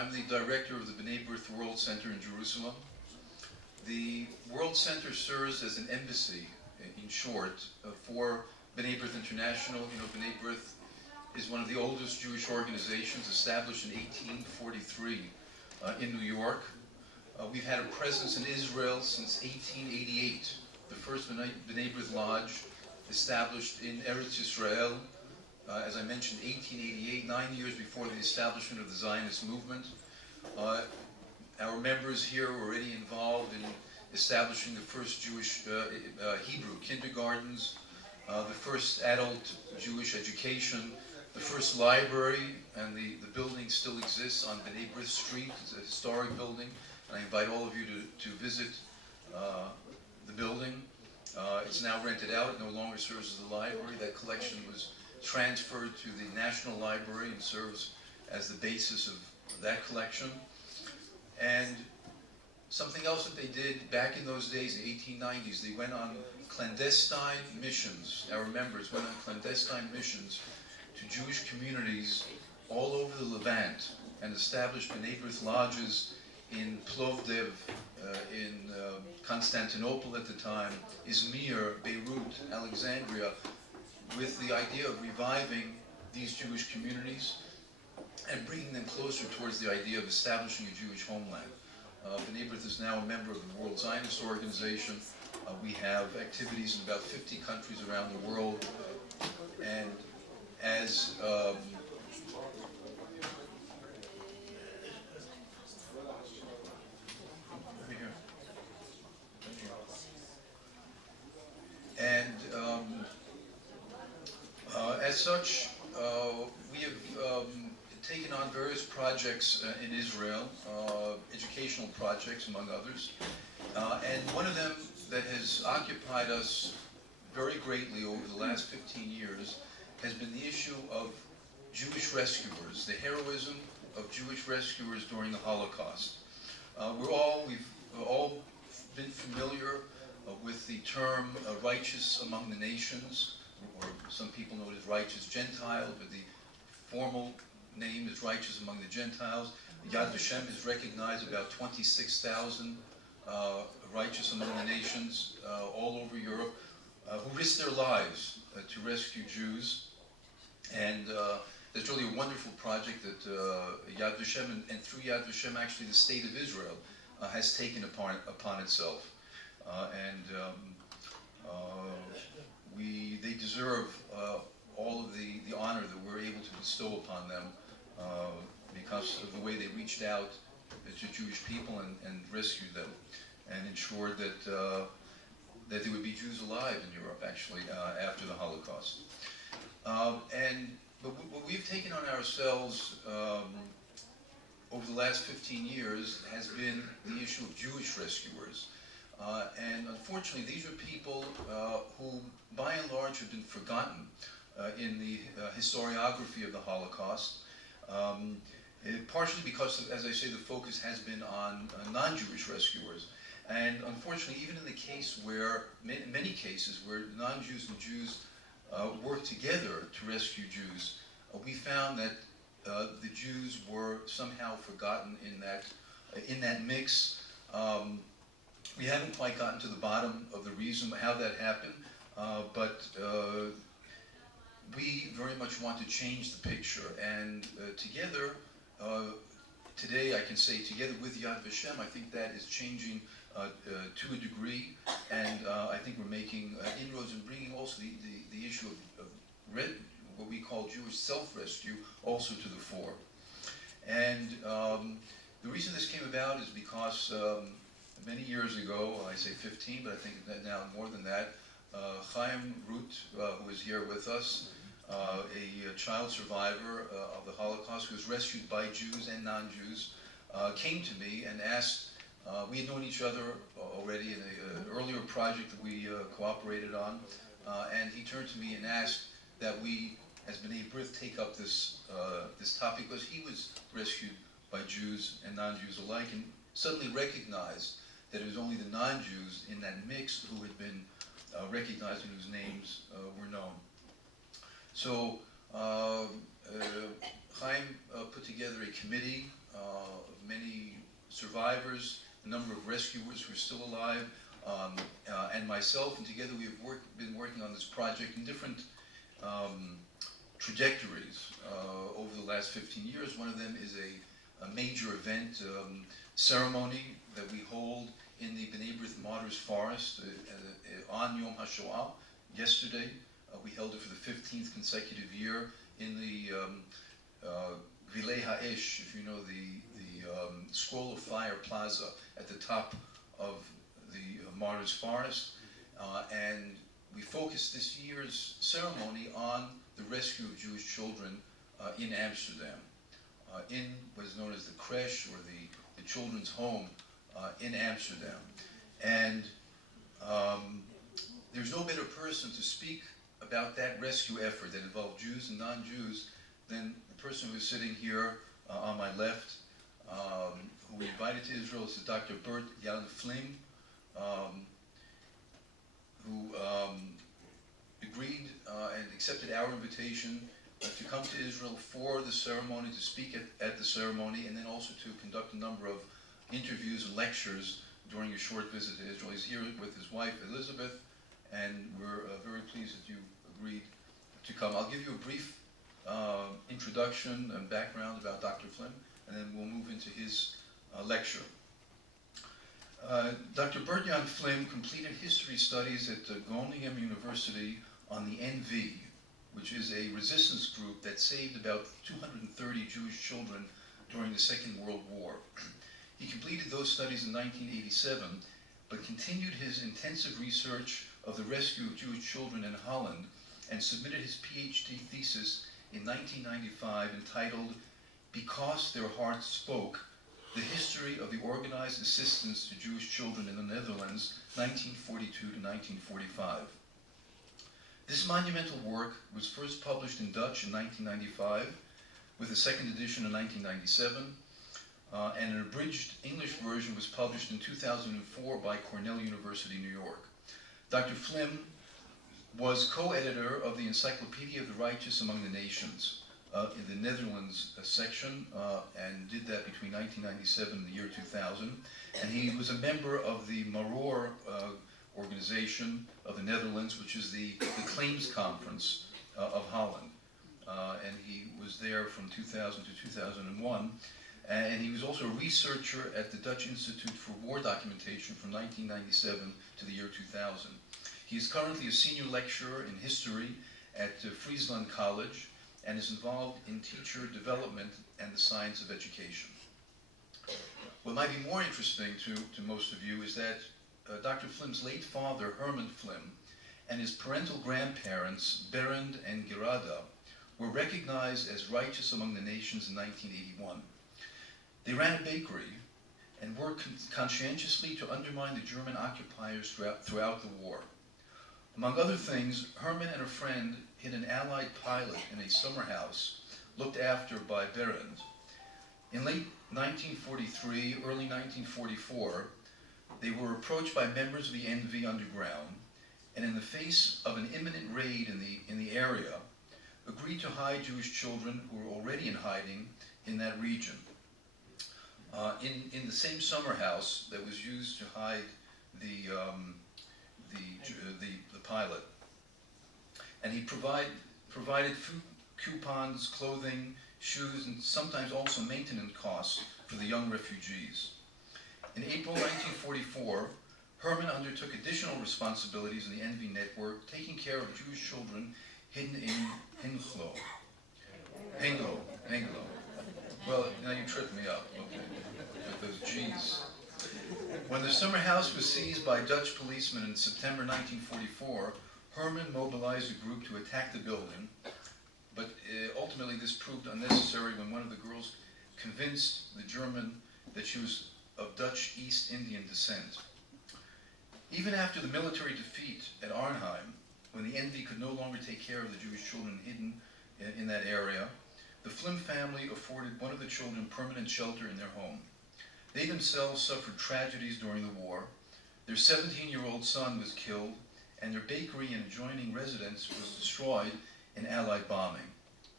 I'm the director of the B'nai B'rith World Center in Jerusalem. The World Center serves as an embassy, in short, for B'nai B'rith International. You know, B'nai B'rith is one of the oldest Jewish organizations, established in 1843 in New York. We've had a presence in Israel since 1888. The first B'nai B'rith Lodge established in Eretz Yisrael, as I mentioned, 1888, 9 years before the establishment of the Zionist movement. Our members here were already involved in establishing the first Jewish Hebrew kindergartens, the first adult Jewish education, the first library, and the building still exists on B'nai B'rith Street. It's a historic building, and I invite all of you to visit the building. It's now rented out. It no longer serves as a library. That collection was transferred to the National Library and serves as the basis of that collection. And something else that they did back in those days, in the 1890s, they went on clandestine missions. Our members went on clandestine missions to Jewish communities all over the Levant and established B'nai B'rith lodges in Plovdiv, in Constantinople at the time, Izmir, Beirut, Alexandria, with the idea of reviving these Jewish communities and bringing them closer towards the idea of establishing a Jewish homeland. B'nai B'rith is now a member of the World Zionist Organization. We have activities in about 50 countries around the world, and as as such, we have taken on various projects in Israel, educational projects among others, and one of them that has occupied us very greatly over the last 15 years has been the issue of Jewish rescuers, the heroism of Jewish rescuers during the Holocaust. We've all been familiar with the term righteous among the nations, or some people know it as righteous Gentile, but the formal name is righteous among the Gentiles. Yad Vashem has recognized about 26,000 righteous among the nations all over Europe who risked their lives to rescue Jews. And there's really a wonderful project that Yad Vashem, and through Yad Vashem, actually the state of Israel has taken upon itself. They deserve all of the honor that we're able to bestow upon them because of the way they reached out to Jewish people and rescued them and ensured that that there would be Jews alive in Europe, actually, after the Holocaust. But what we've taken on ourselves over the last 15 years has been the issue of Jewish rescuers. And unfortunately, these are people who, by and large, have been forgotten in the historiography of the Holocaust, partially because, as I say, the focus has been on non-Jewish rescuers. And unfortunately, even in the case where, many cases where non-Jews and Jews worked together to rescue Jews, we found that the Jews were somehow forgotten in that mix. We haven't quite gotten to the bottom of the reason how that happened, but we very much want to change the picture. And together, today I can say, together with Yad Vashem, I think that is changing to a degree, and I think we're making inroads and bringing also the issue of what we call Jewish self-rescue also to the fore. And the reason this came about is because many years ago, I say 15, but I think that now more than that, Chaim Root, who is here with us, a child survivor of the Holocaust who was rescued by Jews and non-Jews, came to me and asked, we had known each other already in an earlier project that we cooperated on, and he turned to me and asked that we, as B'nai B'rith, take up this topic because he was rescued by Jews and non-Jews alike, and suddenly recognized that it was only the non-Jews in that mix who had been recognized and whose names were known. So Chaim put together a committee of many survivors, a number of rescuers who are still alive, and myself, and together we have been working on this project in different trajectories over the last 15 years. One of them is a major event, ceremony that we hold in the B'nai B'rith Martyrs Forest on Yom HaShoah. Yesterday, we held it for the 15th consecutive year in the Gvilei Ha'esh, if you know the Scroll of Fire Plaza at the top of the Martyrs Forest. And we focused this year's ceremony on the rescue of Jewish children in Amsterdam, in what is known as the creche, or the children's home in Amsterdam. And there's no better person to speak about that rescue effort that involved Jews and non-Jews than the person who is sitting here on my left, who we invited to Israel. This is Dr. Bert Jan Flim, who agreed and accepted our invitation to come to Israel for the ceremony, to speak at the ceremony, and then also to conduct a number of interviews and lectures during a short visit to Israel. He's here with his wife, Elizabeth, and we're very pleased that you agreed to come. I'll give you a brief introduction and background about Dr. Flim, and then we'll move into his lecture. Dr. Bert Jan Flim completed history studies at Groningen University on the NV, which is a resistance group that saved about 230 Jewish children during the Second World War. He completed those studies in 1987, but continued his intensive research of the rescue of Jewish children in Holland and submitted his PhD thesis in 1995 entitled "Because Their Hearts Spoke, The History of the Organized Assistance to Jewish Children in the Netherlands, 1942 to 1945. This monumental work was first published in Dutch in 1995, with a second edition in 1997, and an abridged English version was published in 2004 by Cornell University, New York. Dr. Flim was co-editor of the Encyclopedia of the Righteous Among the Nations in the Netherlands section, and did that between 1997 and the year 2000. And he was a member of the Maror organization of the Netherlands, which is the Claims Conference of Holland. And he was there from 2000 to 2001. And he was also a researcher at the Dutch Institute for War Documentation from 1997 to the year 2000. He is currently a senior lecturer in history at Friesland College and is involved in teacher development and the science of education. What might be more interesting to most of you is that Dr. Flim's late father, Herman Flim, and his parental grandparents, Berend and Gerada, were recognized as righteous among the nations in 1981. They ran a bakery and worked conscientiously to undermine the German occupiers throughout the war. Among other things, Herman and a friend hid an Allied pilot in a summer house looked after by Berend. In late 1943, early 1944, they were approached by members of the NV underground, and in the face of an imminent raid in the area, agreed to hide Jewish children who were already in hiding in that region. In the same summer house that was used to hide the pilot, and he provided food coupons, clothing, shoes, and sometimes also maintenance costs for the young refugees. In April 1944, Herman undertook additional responsibilities in the NV network, taking care of Jewish children hidden in Hengelo. Well, now you tripped me up, okay, with those G's. When the summer house was seized by Dutch policemen in September 1944, Herman mobilized a group to attack the building, but ultimately this proved unnecessary when one of the girls convinced the German that she was of Dutch East Indian descent. Even after the military defeat at Arnhem, when the NV could no longer take care of the Jewish children hidden in that area, the Flim family afforded one of the children permanent shelter in their home. They themselves suffered tragedies during the war. Their 17-year-old son was killed, and their bakery and adjoining residence was destroyed in Allied bombing.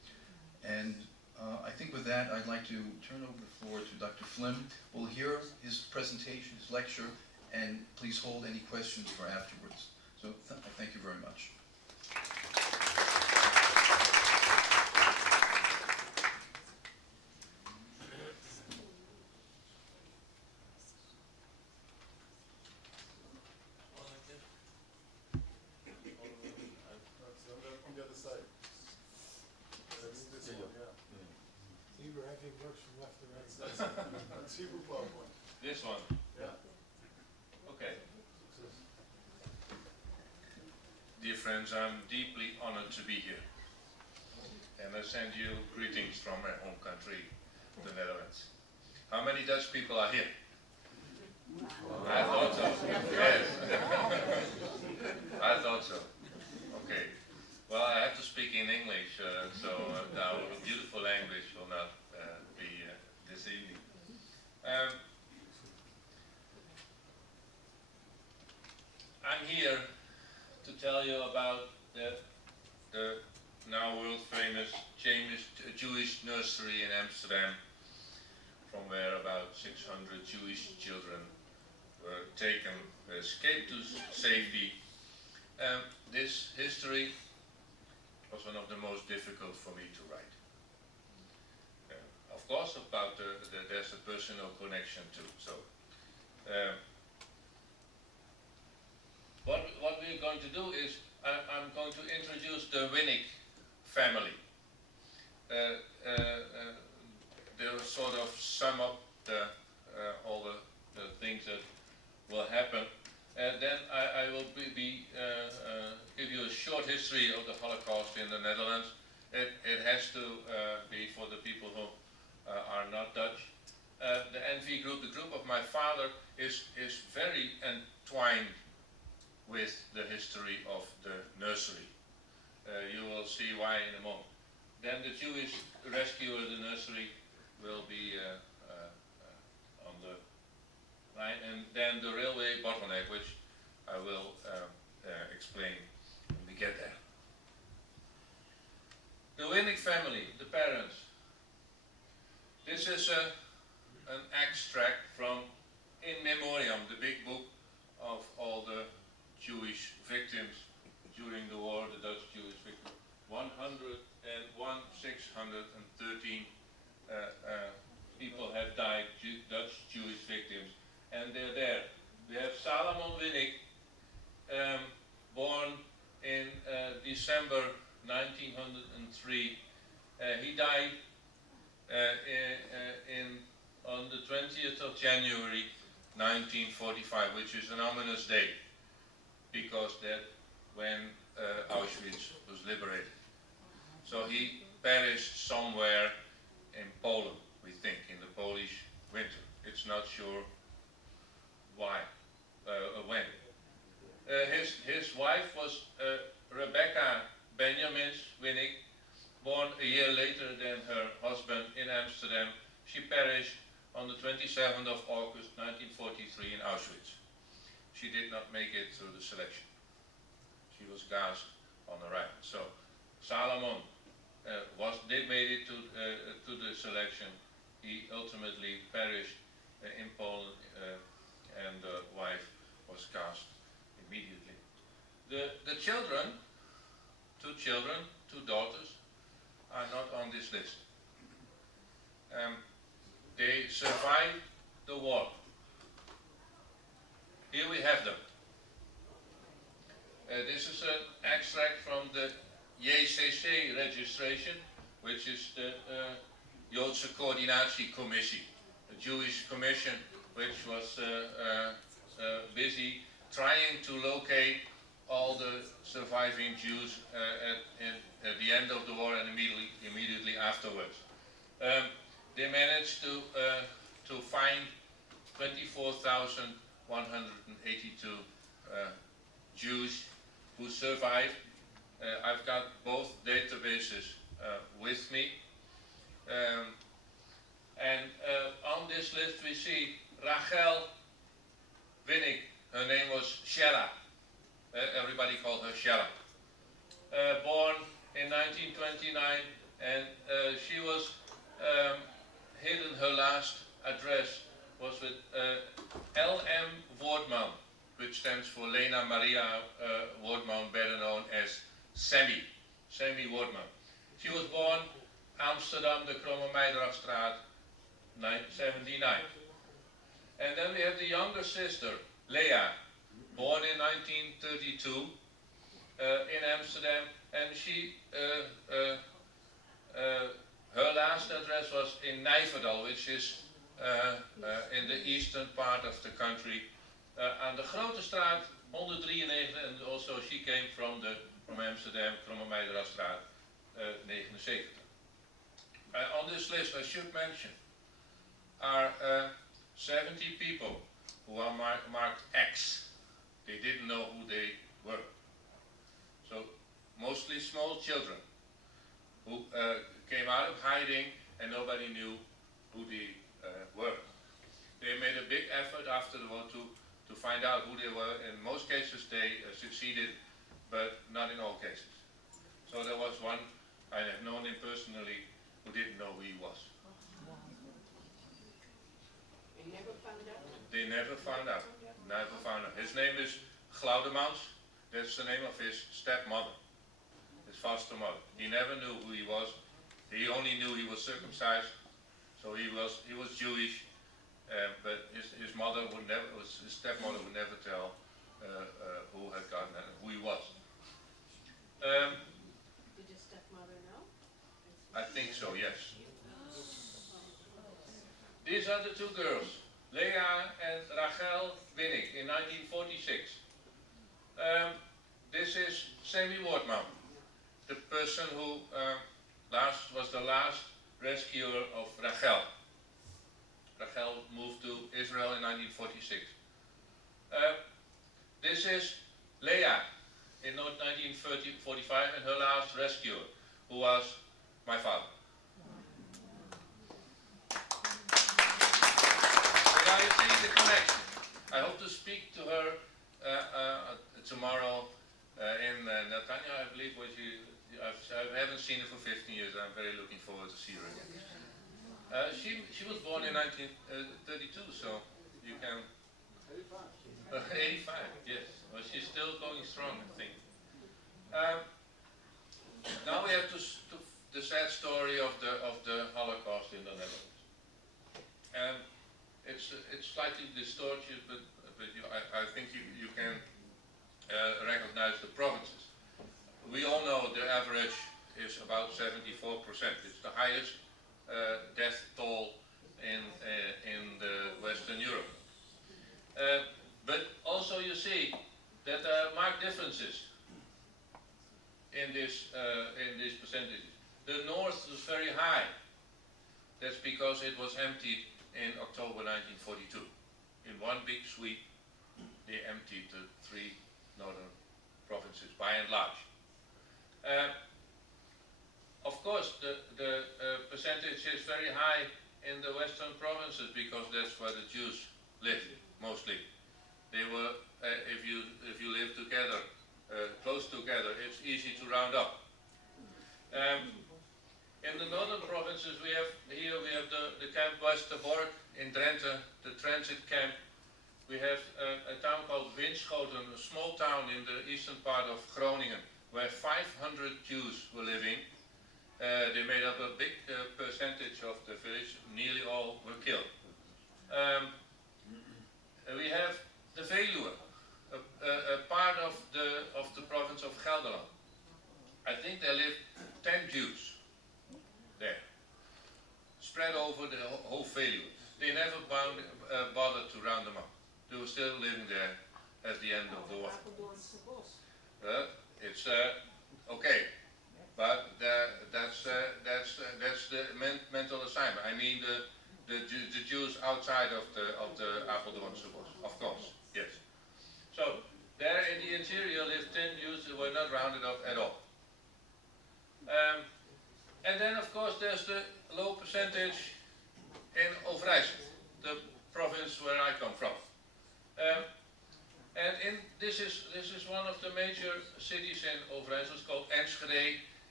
And I think with that, I'd like to turn over the floor to Dr. Flim. We'll hear his presentation, his lecture, and please hold any questions for afterwards. So thank you very much. On the other side. Works from left to right. That's Hebrew PowerPoint. This one? Yeah. Okay. Dear friends, I'm deeply honored to be here. And I send you greetings from my home country, the Netherlands. How many Dutch people are here? I thought so. Yes. I thought so. Okay. Well, I have to speak in English, so our beautiful language will not be this evening. I'm here to tell you about the now world famous Jewish nursery in Amsterdam, from where about 600 Jewish children were taken, escaped to safety. This history was one of the most difficult for me to write. Of course, about there's a personal connection too. So, what we're going to do is I'm going to introduce the Winnick family. They'll sort of sum up all the things that will happen. Then I will give you a short history of the Holocaust in the Netherlands. It has to be for the people who are not Dutch. The NV group, the group of my father, is very entwined with the history of the nursery. You will see why in a moment. Then the Jewish rescuer of the nursery will be on the line, and then the railway bottleneck, which I will explain when we get there. The Winnick family, the parents. This is an extract from In Memoriam, the big book of all the Jewish victims during the war, the Dutch Jewish victims. 613 people have died, Dutch Jewish victims, and they're there. We have Salomon Winnick, born in December 1903. He died on the 20th of January 1945, which is an ominous day, because that when Auschwitz was liberated. So he perished somewhere in Poland, we think, in the Polish winter. It's not sure why, when. His wife was Rebecca Benjamin Winnick, born a year later than her husband in Amsterdam. She perished on the 27th of August 1943 in Auschwitz. She did not make it through the selection. She was gassed on arrival. So Salomon did made it to the selection. He ultimately perished in Poland, and the wife was cast immediately. The children, two daughters, are not on this list. They survived the war. Here we have them. This is an extract from the JCC registration, which is the Joodse Coördinatiecommissie, a Jewish commission which was busy trying to locate all the surviving Jews at the end of the war and immediately afterwards. They managed to find 24,182 Jews who survived. I've got both databases with me. On this list we see Rachel Winnick. Her name was Shella. Everybody called her Shella. Born in 1929 and she was hidden. Her last address was with L.M. Woordman, which stands for Lena Maria Woordman, better known as Sammy Woordman. She was born Amsterdam, de Kromme Meijerachstraat, 79. And then we have the younger sister, Lea, born in 1932 in Amsterdam, and she, her last address was in Nijverdal, which is in the eastern part of the country, aan de Grote Straat 193, and also she came from Amsterdam, Kromme Meijerachstraat 79. On this list, I should mention, are 70 people who are marked X. They didn't know who they were. So, mostly small children who came out of hiding and nobody knew who they were. They made a big effort after the war to find out who they were. In most cases they succeeded, but not in all cases. So there was one, I have known him personally, who didn't know who he was. They never found out? They never found out. Never found out. His name is Glaudemans. That's the name of his stepmother, his foster mother. He never knew who he was. He only knew he was circumcised, so he was Jewish. But his mother would never, his stepmother would never tell who had gotten it, who he was. Did your stepmother know? I think so, yes. These are the two girls, Lea and Rachel Winnick, in 1946. This is Sammy Woordman, the person who was the last rescuer of Rachel. Rachel moved to Israel in 1946. This is Lea in 1945, and her last rescuer, who was my father. Now you see the connection. I hope to speak to her tomorrow in Netanya, I believe, where I haven't seen her for 15 years. I'm very looking forward to see her again. She was born in 1932, so you can... 85, yes. Well, she's still going strong, I think. Now we have the sad story of the Holocaust in the Netherlands. It's slightly distorted, but I think you can recognize the provinces. We all know the average is about 74%. It's the highest death toll in the Western Europe. But also you see that there are marked differences in these percentages. The north was very high. That's because it was emptied in October 1942. In one big sweep, they emptied the three northern provinces, by and large. Of course, the percentage is very high in the western provinces because that's where the Jews lived, mostly. They were, if you live together, close together, it's easy to round up. In the northern provinces, we have the camp Westerbork in Drenthe, the transit camp. We have a town called Winschoten, a small town in the eastern part of Groningen, where 500 Jews were living. They made up a big percentage of the village. Nearly all were killed. We have the Veluwe, a part of the province of Gelderland. I think there lived 10 Jews there, spread over the whole Veluwe. They never bothered to round them up. They were still living there at the end of the war. It's okay, but that's the mental assignment. I mean the Jews outside of the Apeldoornse Bos, of course, yes. So there in the interior lived 10 Jews who were not rounded up at all. And then of course there's the low percentage in Overijssel, the province where I come from. And this is one of the major cities in Overijssel. It's called Enschede,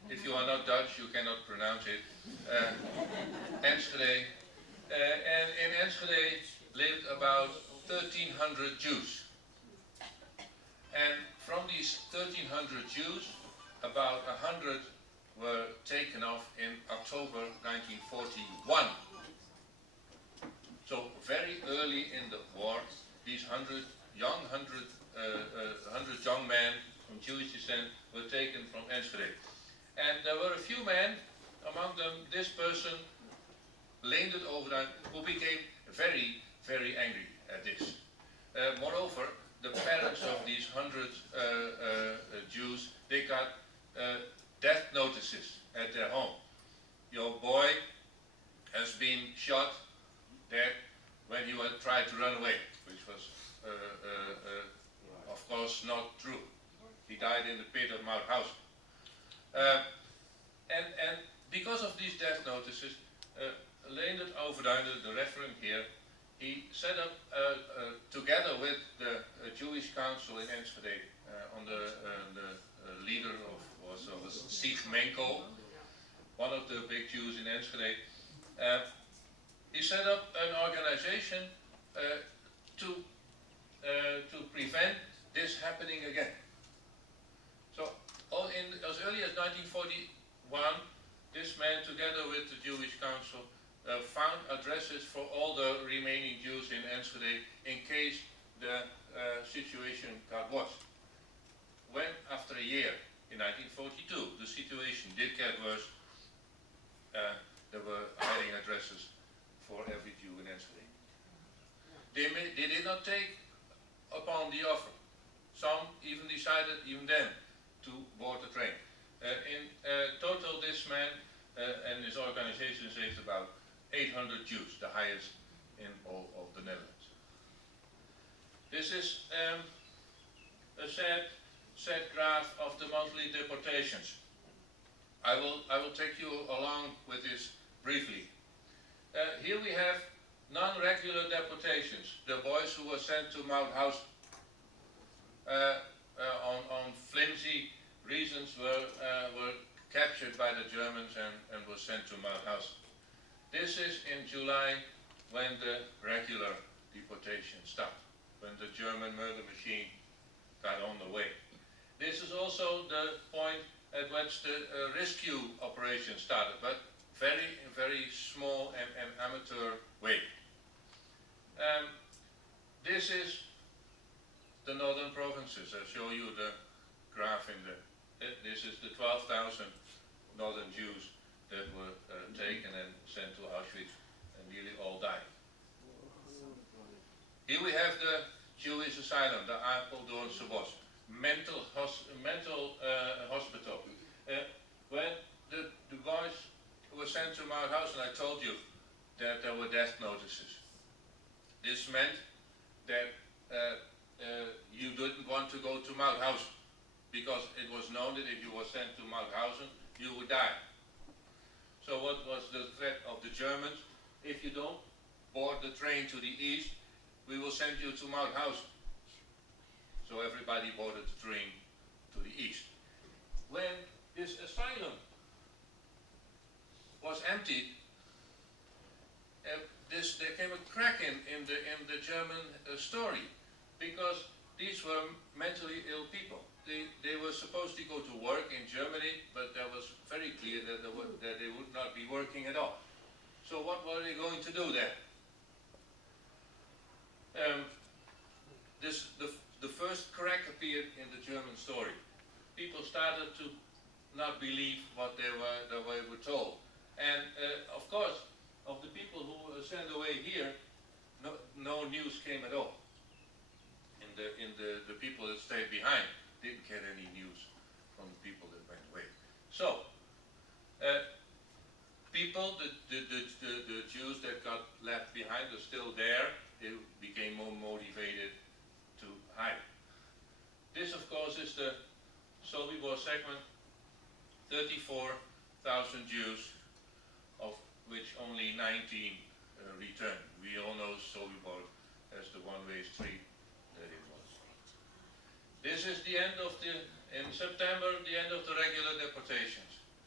If you are not Dutch, you cannot pronounce it. Enschede. And in Enschede lived about 1,300 Jews. And from these 1,300 Jews, about 100 were taken off in October 1941. So very early in the war, these 100 young men from Jewish descent were taken from Enschede. And there were a few men, among them this person, Leendert Overduin, who became very, very angry at this. Moreover, the parents of these 100 Jews, they got death notices at their home. Your boy has been shot dead when he had tried to run away, which was of course not true. He died in the pit of Mauthausen. And because of these death notices, Leendert Overduin, the referent here, he set up, together with the Jewish Council in Enschede, on the leader was Sieg Menko, one of the big Jews in Enschede. He set up an organization to prevent this happening again. So, as early as 1941, this man, together with the Jewish Council, found addresses for all the remaining Jews in Enschede in case the situation got worse. When, after a year, in 1942, the situation did get worse, there were hiding addresses for every Jew in Enschede. They did not take upon the offer. Some even decided, even then, to board the train. In total, this man and his organization saved about 800 Jews, the highest in all of the Netherlands. This is a sad graph of the monthly deportations. I will take you along with this briefly. Here we have non-regular deportations. The boys who were sent to Mauthausen on flimsy reasons were captured by the Germans and were sent to Mauthausen. This is in July when the regular deportation started, when the German murder machine got on the way. This is also the point at which the rescue operation started, but very small and amateur way. This is the northern provinces. I'll show you the graph in this is the 12,000 northern Jews that were taken and sent to Auschwitz and nearly all died. Here we have the Jewish asylum, the Apeldoornse Bos, mental hospital. When the boys who were sent to Mauthausen, I told you that there were death notices. This meant that you didn't want to go to Mauthausen, because it was known that if you were sent to Mauthausen, you would die. So what was the threat of the Germans? If you don't board the train to the east, we will send you to Mauthausen. So everybody boarded the train to the east. When this asylum was emptied, there came a crack in the German story, because these were mentally ill people. They were supposed to go to work in Germany, but that was very clear that they would not be working at all. So what were they going to do there? The first crack appeared in the German story. People started to not believe what they were told. And of course, of the people who were sent away here, no news came at all. The people that stayed behind didn't get any news from the people that went away. So, the Jews that got left behind are still there. They became more motivated to hide. This, of course, is the Sobibor segment. 34,000 Jews, of which only 19 returned. We all know Sobibor as the one-way street that it was. This is the end of in September, the end of the regular deportations.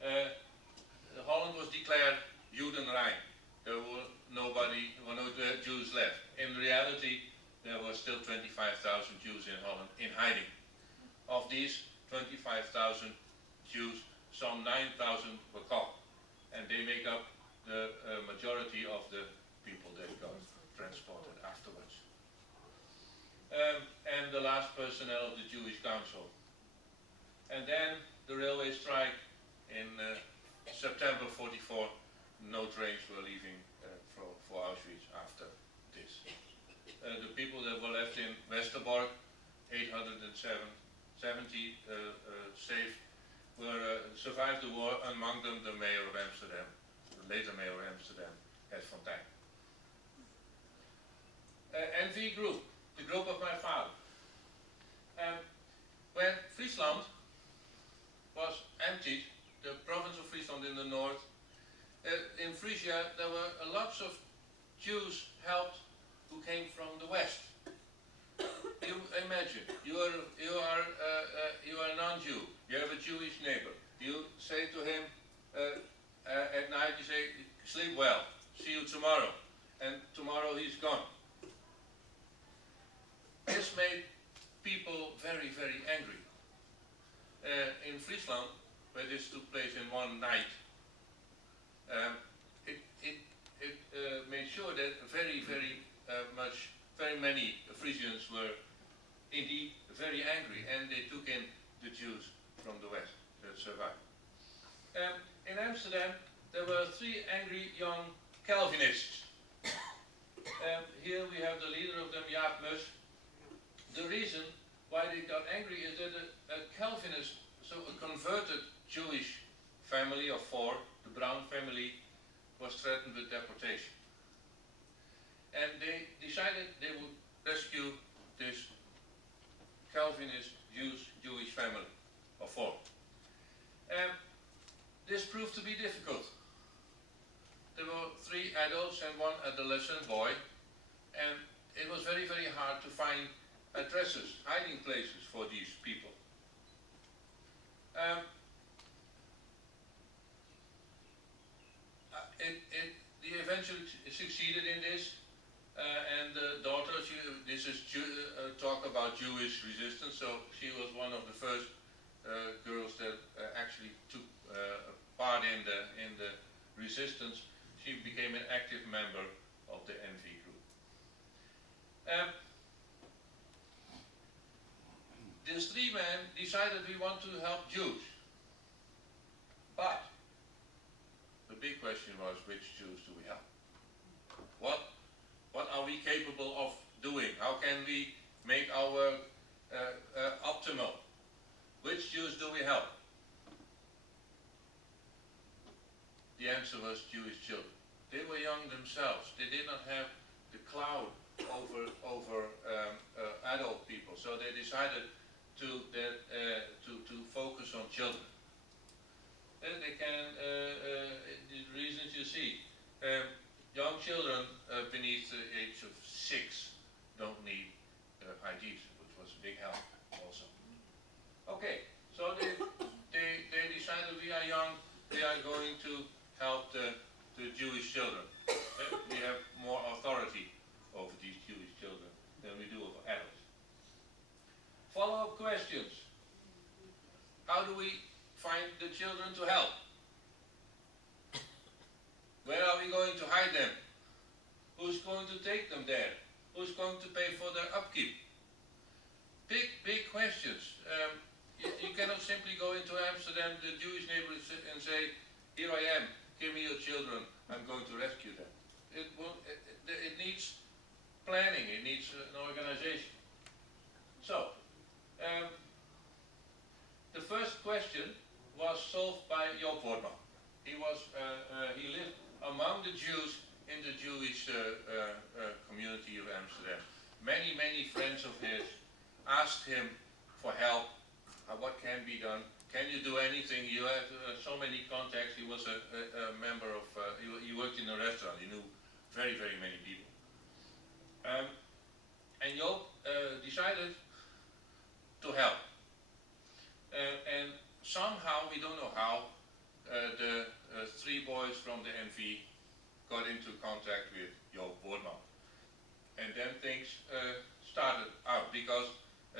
Holland was declared Judenrein. There were no Jews left. In reality, there were still 25,000 Jews in Holland in hiding. Of these 25,000 Jews, some 9,000 were caught, and they make up the majority of the people that got transported afterwards. And the last personnel of the Jewish Council. And then the railway strike in September 44, no trains were leaving for Auschwitz after this. The people that were left in Westerbork, 870 saved, survived the war, among them the mayor of Amsterdam, the later mayor of Amsterdam, Ed van Dijk. NV group, the group of my father. When Friesland was emptied, the province of Friesland in the north, in Frisia there were lots of Jews helped who came from the west. You imagine, you are a non-Jew, you have a Jewish neighbor, you say to him at night, you say, sleep well, see you tomorrow, and tomorrow he's gone. This made people very, very angry. In Friesland, where this took place in one night, it made sure that very many Frisians were indeed very angry, and they took in the Jews from the west that survived. In Amsterdam, there were 3 angry young Calvinists. Here we have the leader of them, Jaap Mus. The reason why they got angry is that a Calvinist, so a converted Jewish family of 4, the Brown family, was threatened with deportation. And they decided they would rescue this Calvinist Jewish family of 4. This proved to be difficult. There were 3 adults and 1 adolescent boy, and it was very, very hard to find addresses, hiding places for these people. They eventually succeeded in this, and the daughter, this is talk about Jewish resistance, so she was one of the first girls that actually took part in the resistance. She became an active member of the NV group. These 3 men decided we want to help Jews. But the big question was, which Jews do we help? What are we capable of doing? How can we make our optimal? Which Jews do we help? The answer was Jewish children. They were young themselves. They did not have the cloud over adult people, so they decided to focus on children. They can, the reasons you see, young children beneath the age of 6 don't need IDs, which was a big help also. Okay, so they decided we are young, we are going to help the Jewish children. We have more authority over these Jewish children than we do over adults. Follow-up questions. How do we find the children to help? Where are we going to hide them? Who's going to take them there? Who's going to pay for their upkeep? Big questions. You cannot simply go into Amsterdam, the Jewish neighborhood, and say, here I am, give me your children, I'm going to rescue them. It needs planning, it needs an organization. So, the first question was solved by Joop Wortman. He lived among the Jews in the Jewish community of Amsterdam. Many friends of his asked him for help. What can be done? Can you do anything? You have so many contacts. He was a member of, he worked in a restaurant. He knew very many people. And Joop decided to help. And somehow, we don't know how,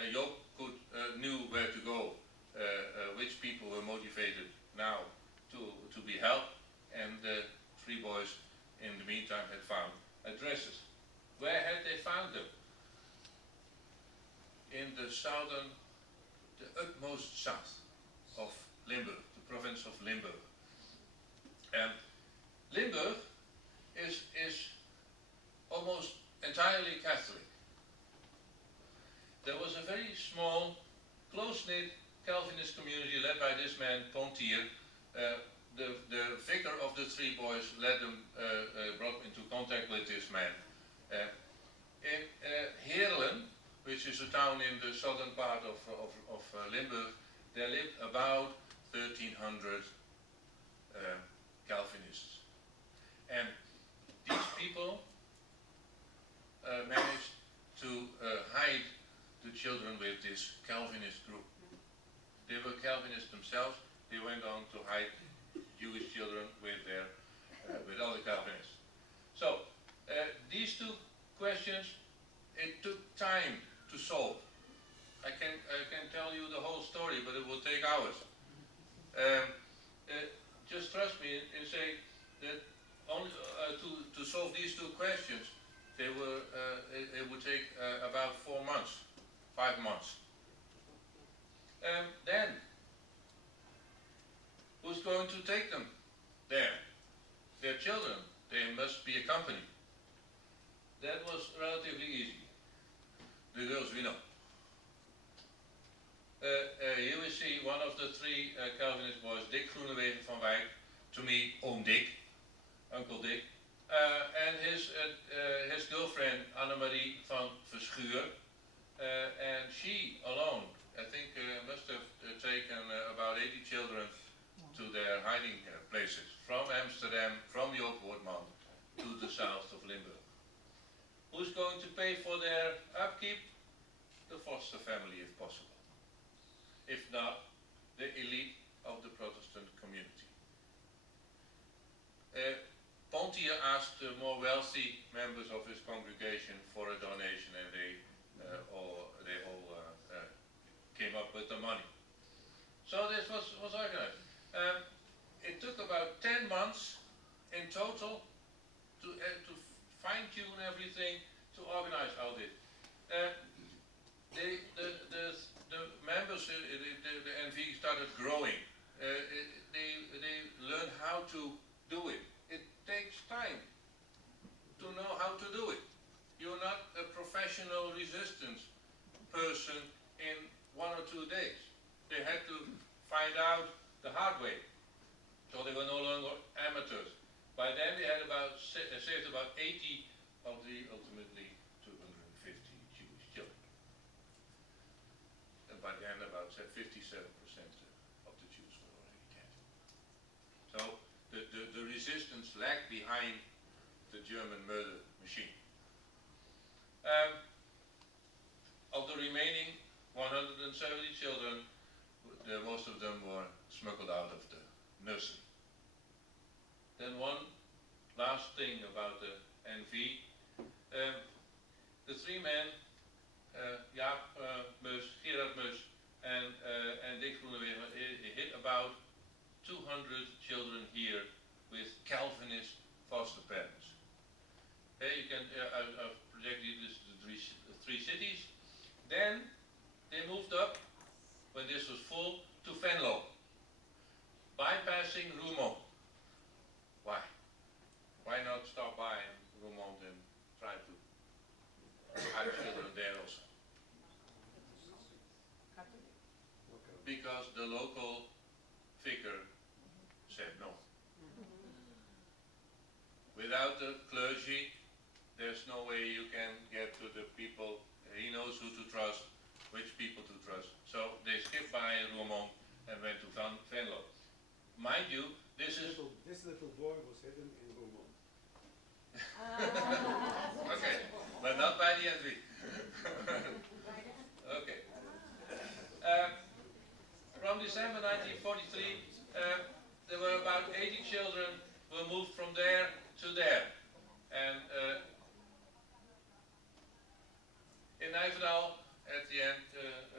Joop knew where to go, which people were motivated now to be helped, and the three boys in the meantime had found addresses. Where had they found them? In the utmost south of Limburg, the province of Limburg. And Limburg is almost entirely Catholic. There was a very small, close-knit Calvinist community led by this man, Pontier. The vicar of the three boys brought them into contact with this man. In Heerlen, which is a town in the southern part of Limburg, there lived about 1,300 Calvinists. And these people managed to hide the children with this Calvinist group. They were Calvinists themselves. They went on to hide Jewish children with other Calvinists. So these two questions, it took time to solve. I can tell you the whole story, but it will take hours. Just trust me and say that only to solve these two questions, it would take about 4 months, 5 months. Then, who's going to take them there? Their children. They must be accompanied. That was relatively easy. The girls we know. Here we see one of the three Calvinist boys, Dick Groenewegen van Wijk, to me, Oom Dick, Uncle Dick, and his girlfriend, Annemarie van Verschuur, and she alone, I think, must have taken about 80 children to their hiding places, from Amsterdam, from Joop Wortman, to the south of Limburg. Who's going to pay for their upkeep? The foster family, if possible. If not, the elite of the Protestant community. Pontier asked the more wealthy members of his congregation for a donation, and they all came up with the money. So this was organized. It took about 10 months in total to fine-tune everything, to organize all this. The members, the NV started growing. They learned how to do it. It takes time to know how to do it. You're not a professional resistance person in 1 or 2 days. They had to find out the hard way. So they were no longer amateurs. By then they had saved about 80 of the ultimately 250 Jewish children. And by then about 57% of the Jews were already dead. So the resistance lagged behind the German murder machine. Of the remaining 170 children, most of them were smuggled out of the nursery. Then one last thing about the NV. The three men, Jaap Meus, Gerard Meus, and Dick Groenewegen, hit about 200 children here with Calvinist foster parents. You can, I've projected this to the three cities. Then they moved up, when this was full, to Venlo, bypassing Roermond. Why? Why not stop by Roermond and try to hide children there also? Because the local figure said no. Without the clergy, there's no way you can get to the people. He knows who to trust, which people to trust. So they skipped by Roermond and went to Venlo. Mind you, this little boy was hidden in Roermond. Okay, but not by the NV. Okay. From December 1943, there were about 80 children who were moved from there to there. And in Nijverdal, at the end,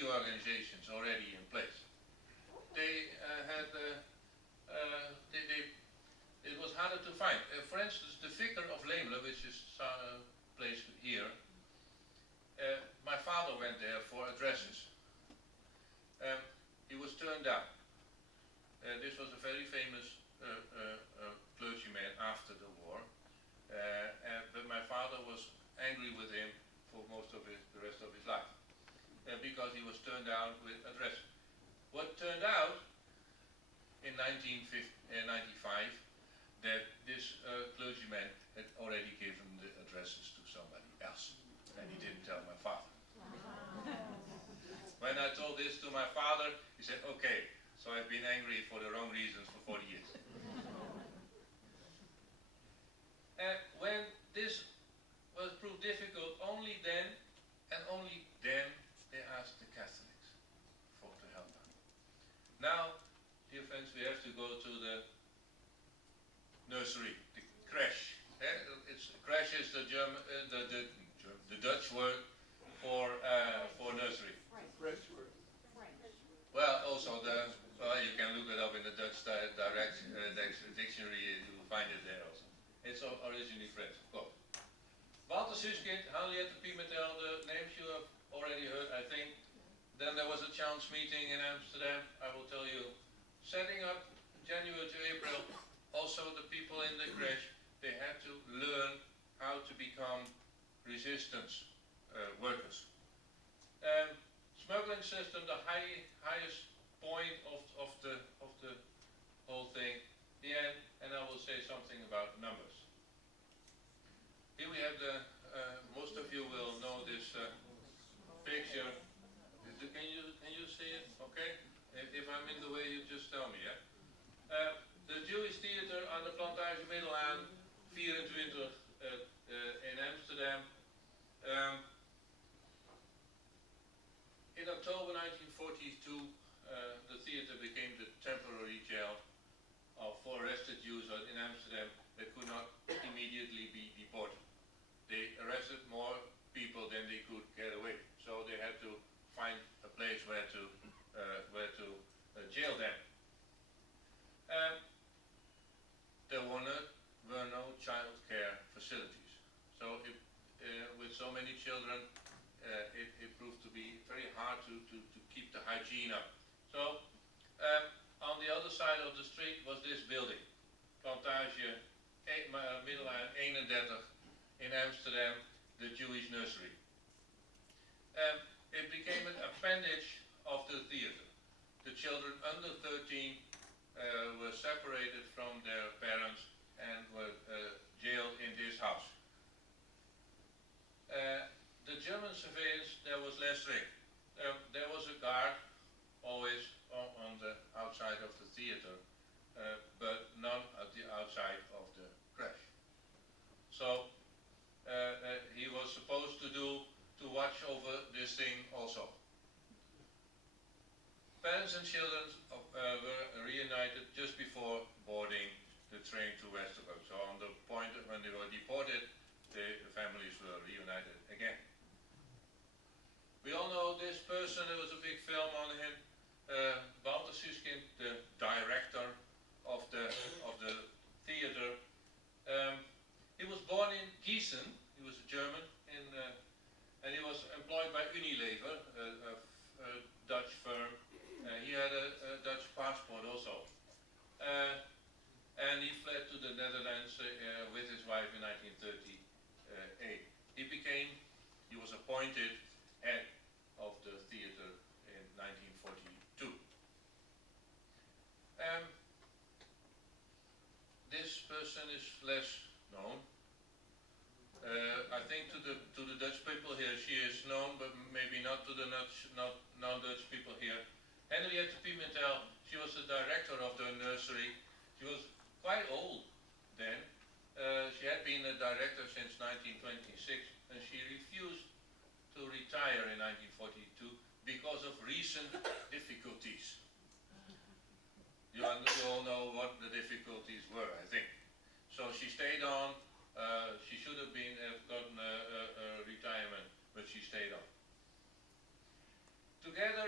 rescue organizations already in place. They had, it was harder to find. For instance, the vicar of Leemle, which is placed here, my father went there for addresses. He was turned down. This was a very famous clergyman after the war, but my father was angry with him for most of the rest of his life, because he was turned down with addresses. What turned out in 1995 that this clergyman had already given the addresses to somebody else, and he didn't tell my father. When I told this to my father, he said, okay, so I've been angry for the wrong reasons for 40 years. And when this was proved difficult, only then, and only then, they asked the Catholics to help out. Now, dear friends, we have to go to the nursery, the crèche. Crèche is the German, the Dutch word for nursery. French word. Well, also you can look it up in the Dutch dictionary. You will find it there also. It's originally French, of course. Walter Suskind, Henriette Pimentel, the names you have already heard, I think. Then there was a chance meeting in Amsterdam. I will tell you, setting up January to April. Also, the people in the crèche, they had to learn how to become resistance workers. Smuggling system, the highest point of the whole thing. The end, and I will say something about numbers. Here we have the. Most of you will know this picture. Can you see it? Okay. If I'm in the way, you just tell me. Yeah. The Jewish theater aan de Plantage Middelaan, 24 in Amsterdam. In October 1942, the theater became the temporary jail for arrested Jews in Amsterdam that could not immediately be deported. They arrested more people than they could get away, so they had to find a place where to jail them. There were no child care facilities, so with so many children, it proved to be very hard to keep the hygiene up. So on the other side of the street was this building, Plantage Middelaan 31 in Amsterdam, the Jewish nursery. It became an appendage of the theater. The children under 13 were separated from their parents and were jailed in this house. The German surveillance, there was less strict. There was a guard always on the outside of the theater, but none at the outside of the crèche. So he was supposed to watch over this thing also. Parents and children were reunited just before boarding the train to Westerbork. So on the point when they were deported, the families were reunited again. We all know this person. There was a big film on him. Walter Suskind, the director of the theater. He was born in Gießen. He was a German, and he was employed by Unilever, a Dutch firm. He had a Dutch passport also, and he fled to the Netherlands with his wife in 1938. He was appointed head of the theater in 1942. This person is less known. I think to the Dutch people here she is known, but maybe not to the non-Dutch people here. Henriette Pimentel, she was the director of the nursery. She was quite old then. She had been a director since 1926, and she refused to retire in 1942 because of recent difficulties. You all know what the difficulties were, I think. So she stayed on. She should have gotten a retirement, but she stayed on. Together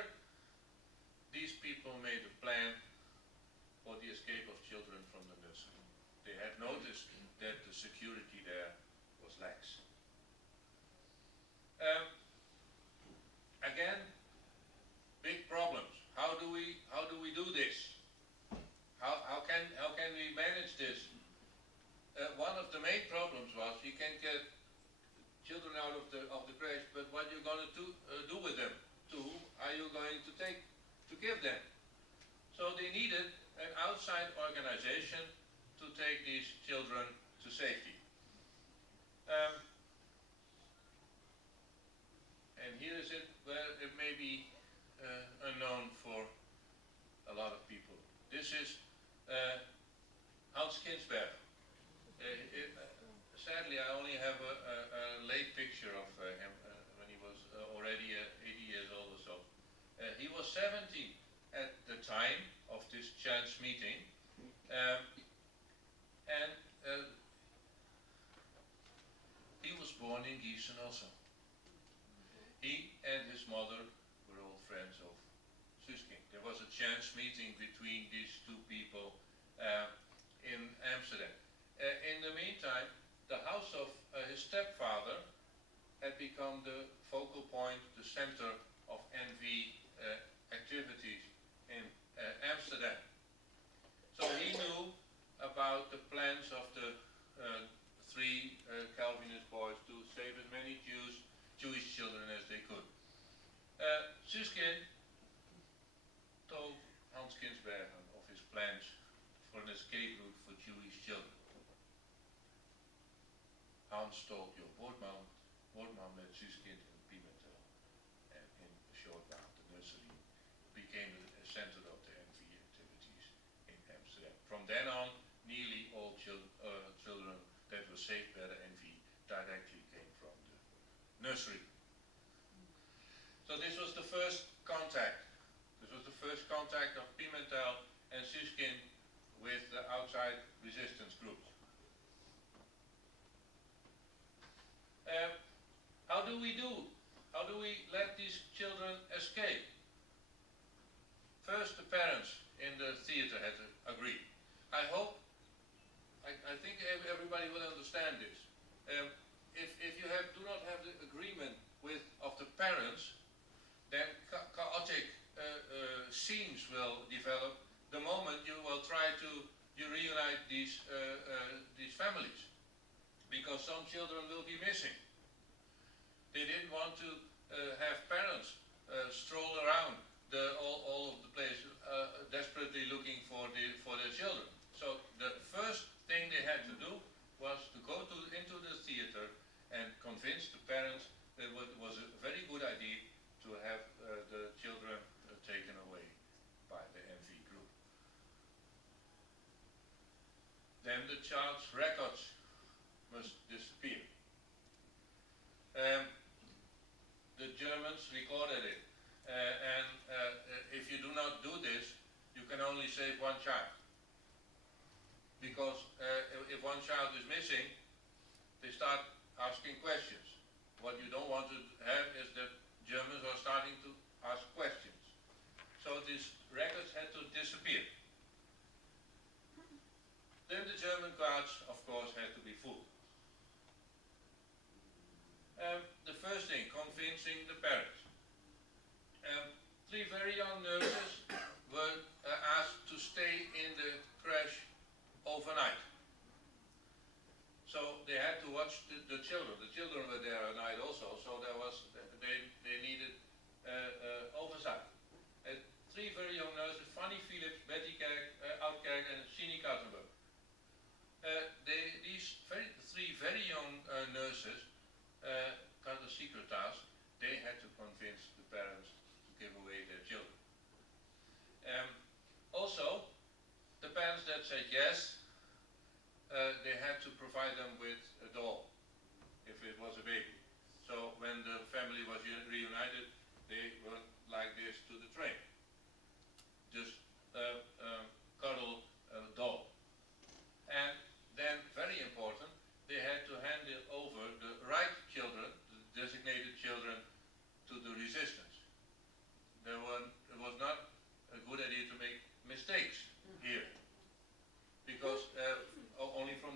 had noticed that the security there was lax. Again, big problems. How do we do this? How can we manage this? One of the main problems was you can get children out of the crash, but what you're going to do with them? To whom are you going to give them? So they needed an outside organization to take these children to safety. And here is it where it may be unknown for a lot of people. This is Hans Kinsberg. Sadly, I only have a late picture of him when he was already 80 years old or so. He was 17 at the time of this chance meeting, and he was born in Gießen also. He and his mother were old friends of Suskind. There was a chance meeting between these two people in Amsterdam. In the meantime, the house of his stepfather had become the focal point, the center of NV activities in Amsterdam. So he knew about the plans of the three Calvinist boys to save as many Jewish children as they could. Suskind told Hans Kinsberg of his plans for an escape route for Jewish children. Hans told your Boortman met Suskind in Pimentel, and in a short while the nursery became a center of the NV activities in Amsterdam. From then on, nearly all children that were saved by the NV directly came from the nursery. So this was the first contact. This was the first contact of Pimentel and Suskind with the outside resistance groups. How do we let these children escape? First, the parents in the theater had to agree. I think everybody will understand this. If you do not have the agreement of the parents, then chaotic scenes will develop the moment you will try to reunite these families, because some children will be missing. They didn't want to have parents stroll around all of the place desperately looking for their children. So the first thing they had to do was to go into the theater and convince the parents that it was a very good idea to have the children taken away by the NV group. Then the child's records must disappear. The Germans recorded it, and if you do not do this, you can only save one child. Because if one child is missing, they start asking questions. What you don't want to have is that Germans are starting to ask questions. So these records had to disappear. Then the German cards, of course, had to be full. The first thing, convincing the parents. Three very young nurses were asked to stay in the crash overnight. So they had to watch the children. The children were there at night also, so they needed oversight. Three very young nurses, Fanny Philips, Betty Oudkerk and Sini Kattenburg. These three very young nurses, the secret task, they had to convince the parents to give away their children. Also, the parents that said yes, they had to provide them with a doll, if it was a baby. So when the family was reunited, they went like this to the train. Just cuddle a doll. And then, very important, they had to hand over the right children, the designated children, to the resistance. It was not a good idea to make mistakes here, because only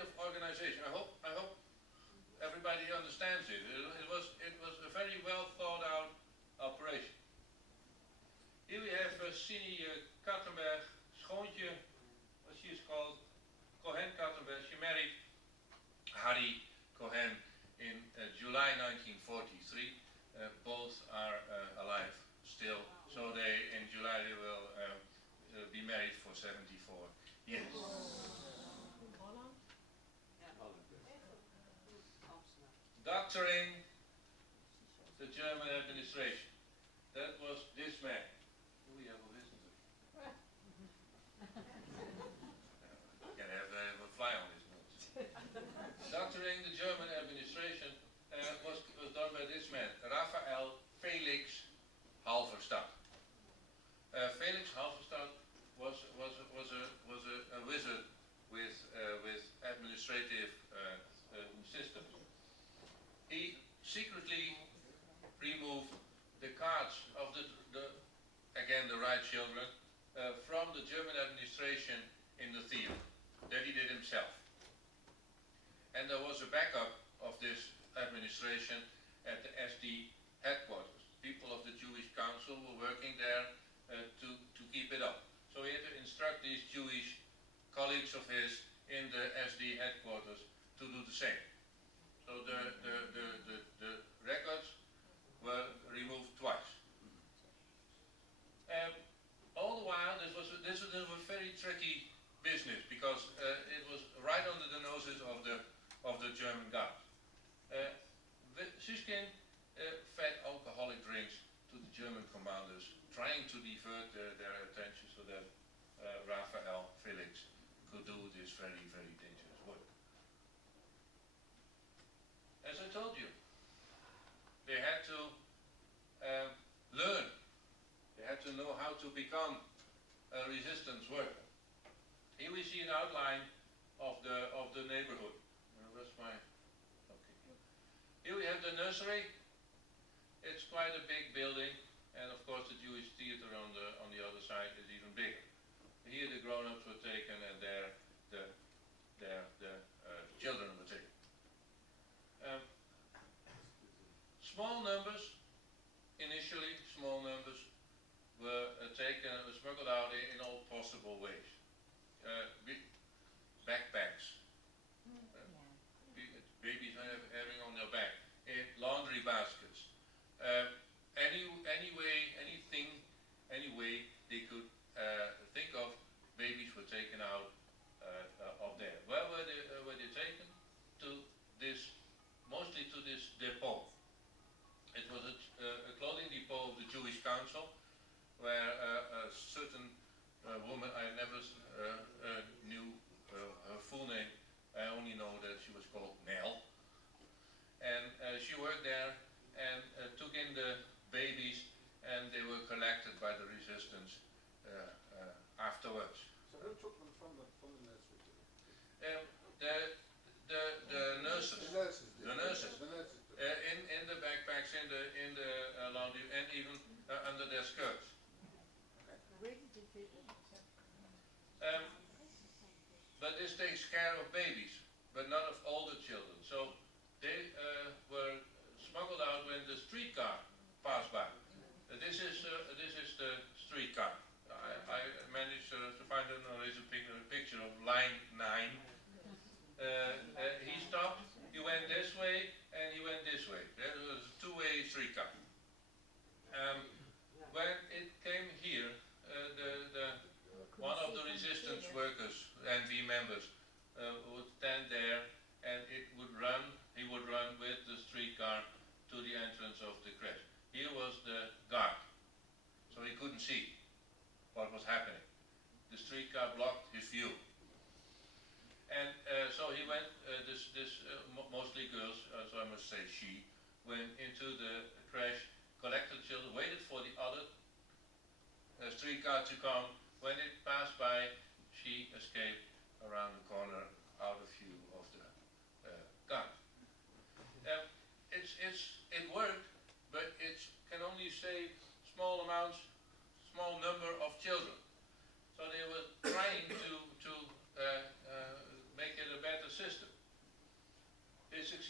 of organization. I hope everybody understands it. It was a very well thought out operation. Here we have Sini Kattenberg, Schoontje, what she is called, Cohen Kattenberg. She married Harry Cohen in July 1943. Both are alive still, so in July they will be married for 74 years. Holland? Doctoring the German administration. That was this man. We have a visitor. Can have a fly on his nose. Doctoring the German administration was done by this man, Raphael Felix Halverstad. Felix Halverstad was a wizard with administrative systems. He secretly removed the cards of the right children from the German administration in the theater. That he did himself. And there was a backup of this administration at the SD headquarters. People of the Jewish Council were working there to keep it up. So he had to instruct these Jewish colleagues of his in the SD headquarters to do the same. So the records were removed twice. All the while, this was a very tricky business because it was right under the noses of the German guard. Süskind fed alcoholic drinks to the German commanders, trying to divert their attention so that Raphael Felix could do this very, very dangerous work. As I told you, they had to learn. They had to know how to become a resistance worker. Here we see an outline of the neighborhood. Where's my? Okay. Here we have the nursery. It's quite a big building, and of course the Jewish theater on the other side is even bigger. Here the grown-ups were taken, and there the children were taken. Small numbers, initially small numbers, were taken and were smuggled out in all possible ways. Backpacks, babies having on their back, in laundry baskets. Any way they could think of, babies were taken out of there. Where were they taken? To this, mostly to this depot. It was a clothing depot of the Jewish Council, where a certain woman, I never knew her full name, I only know that she was called Nell. And she worked there and took in the babies, and they were collected by the resistance afterwards. So who took them from the nursery? The nurses. The nurses did. The nurses. The nurses did. In the backpacks, in the laundry, and even under their skirts. But this takes care of babies, but not of older children. So they were smuggled out when the streetcar passed by. This is the streetcar. I managed to find a picture of line 9. He stopped, he went this way, and he went this way. There was a two-way streetcar. When it came here, one of the resistance workers, NV members, would stand there, and he would run with the streetcar to the entrance of the crèche. Here was the guard, so he couldn't see what was happening. The streetcar blocked his view. And so he went, mostly girls, so I must say she, went into the crèche, collected the children, waited for the other streetcar to come. When it passed by, she escaped around the corner, out of view of the guard. It worked, but it can only save small number of children. So they were trying to make it a better system.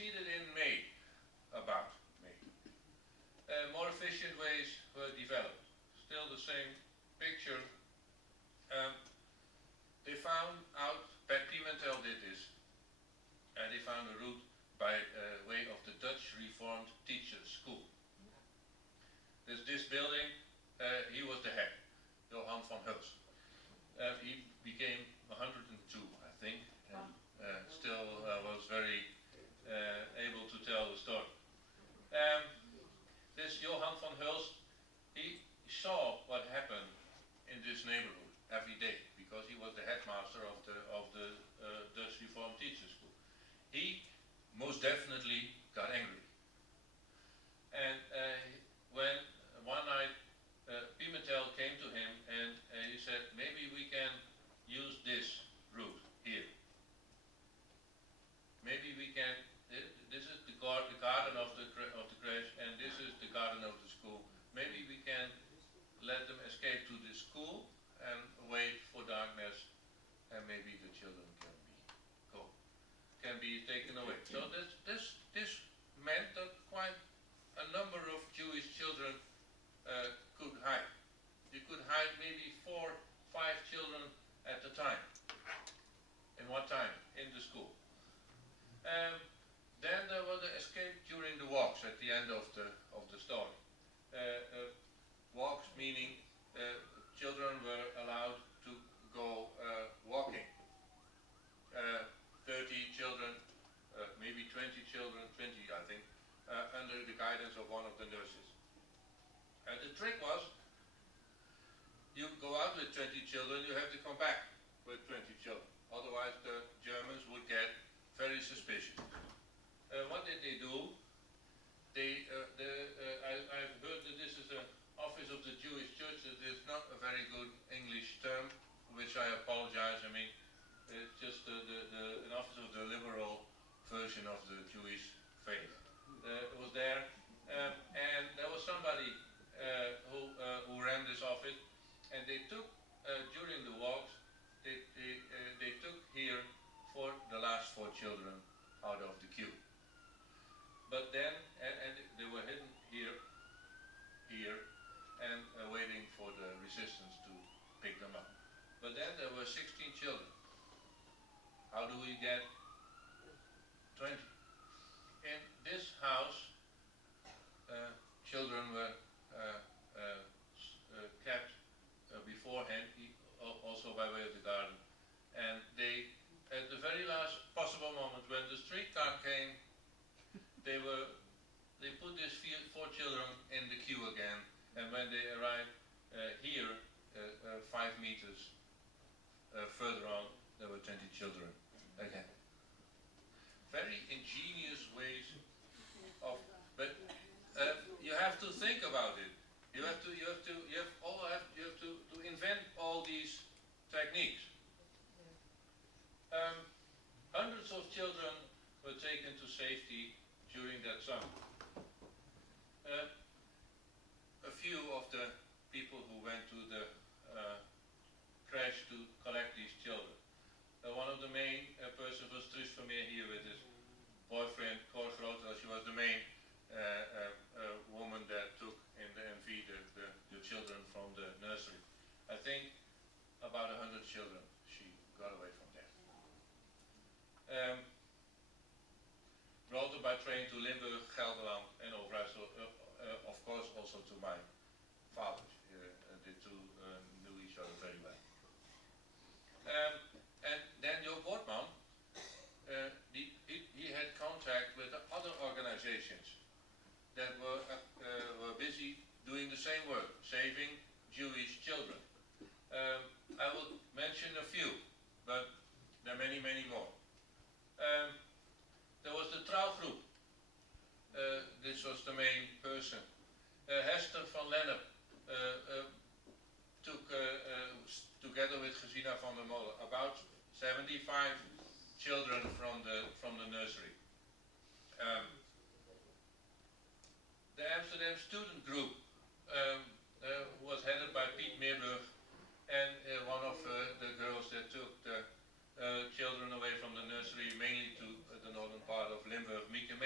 succeeded in May, about May. More efficient ways were developed. Still the same picture. They found out, Pat Pimentel did this, and they found a route by way of the Dutch Reformed Teachers School. This building, he was the head, Johan van Hulst. He became 102, I think, and still was very able to tell the story. This Johan van Hulst, he saw what happened in this neighborhood every day, because he was the headmaster of the Dutch Reformed Teachers School. He most definitely got angry. And when one night Pimentel came to him and he said, maybe we can use this route here. Maybe we can, this is the garden of the crèche, and this is the garden of the school. Maybe we can let them escape to the school and wait for darkness, and maybe the children can be taken away. So this meant that quite a number of Jewish children could hide. You could hide maybe 4, 5 children at a time. In one time, in the school. Then there was the escape during the walks at the end of the story. Walks meaning children were allowed to go walking. 30 children, maybe 20 children, 20 I think, under the guidance of one of the nurses. And the trick was, you go out with 20 children, you have to come back with 20 children. Otherwise the Germans would get very suspicious. What did they do? I've heard that this is an office of the Jewish church. It is not a very good English term, which I apologize. I mean, it's just an office of the liberal version of the Jewish faith. It was there, and there was somebody who ran this office, and they took during the walks. They took here for the last 4 children out of the queue. But then, and they were hidden here, and waiting for the resistance to pick them up. But then there were 16 children. How do we get 20? In this house, children were kept beforehand, also by way of the garden. And they, at the very last possible moment, when the streetcar came, they put these 4 children in the queue again, and when they arrived here, 5 meters further on, there were 20 children again. Very ingenious ways of, but you have to think about it. You have to invent all these techniques. Hundreds of children were taken to safety during that summer. A few of the people who went to the crash to collect these children. One of the main persons was Truus Vermeer here with his boyfriend, Cor Groothuis. She was the main woman that took in the MV the children from the nursery. I think about 100 children she got away from there. Brought her by train to Limburg, Gelderland and Overijssel, of course also to my father. The two knew each other very well. And then Jo Wortman, he had contact with other organizations that were busy doing the same work, saving Jewish children. I will mention a few, but there are many, many more. There was the Trouwgroep. This was the main person. Hester van Lennep took, together with Gesina van der Molen, about 75 children from the nursery. The Amsterdam student group was headed by Piet Meerburg, and one of the girls that took the children away from the nursery, mainly to the northern part of Limburg, Mieke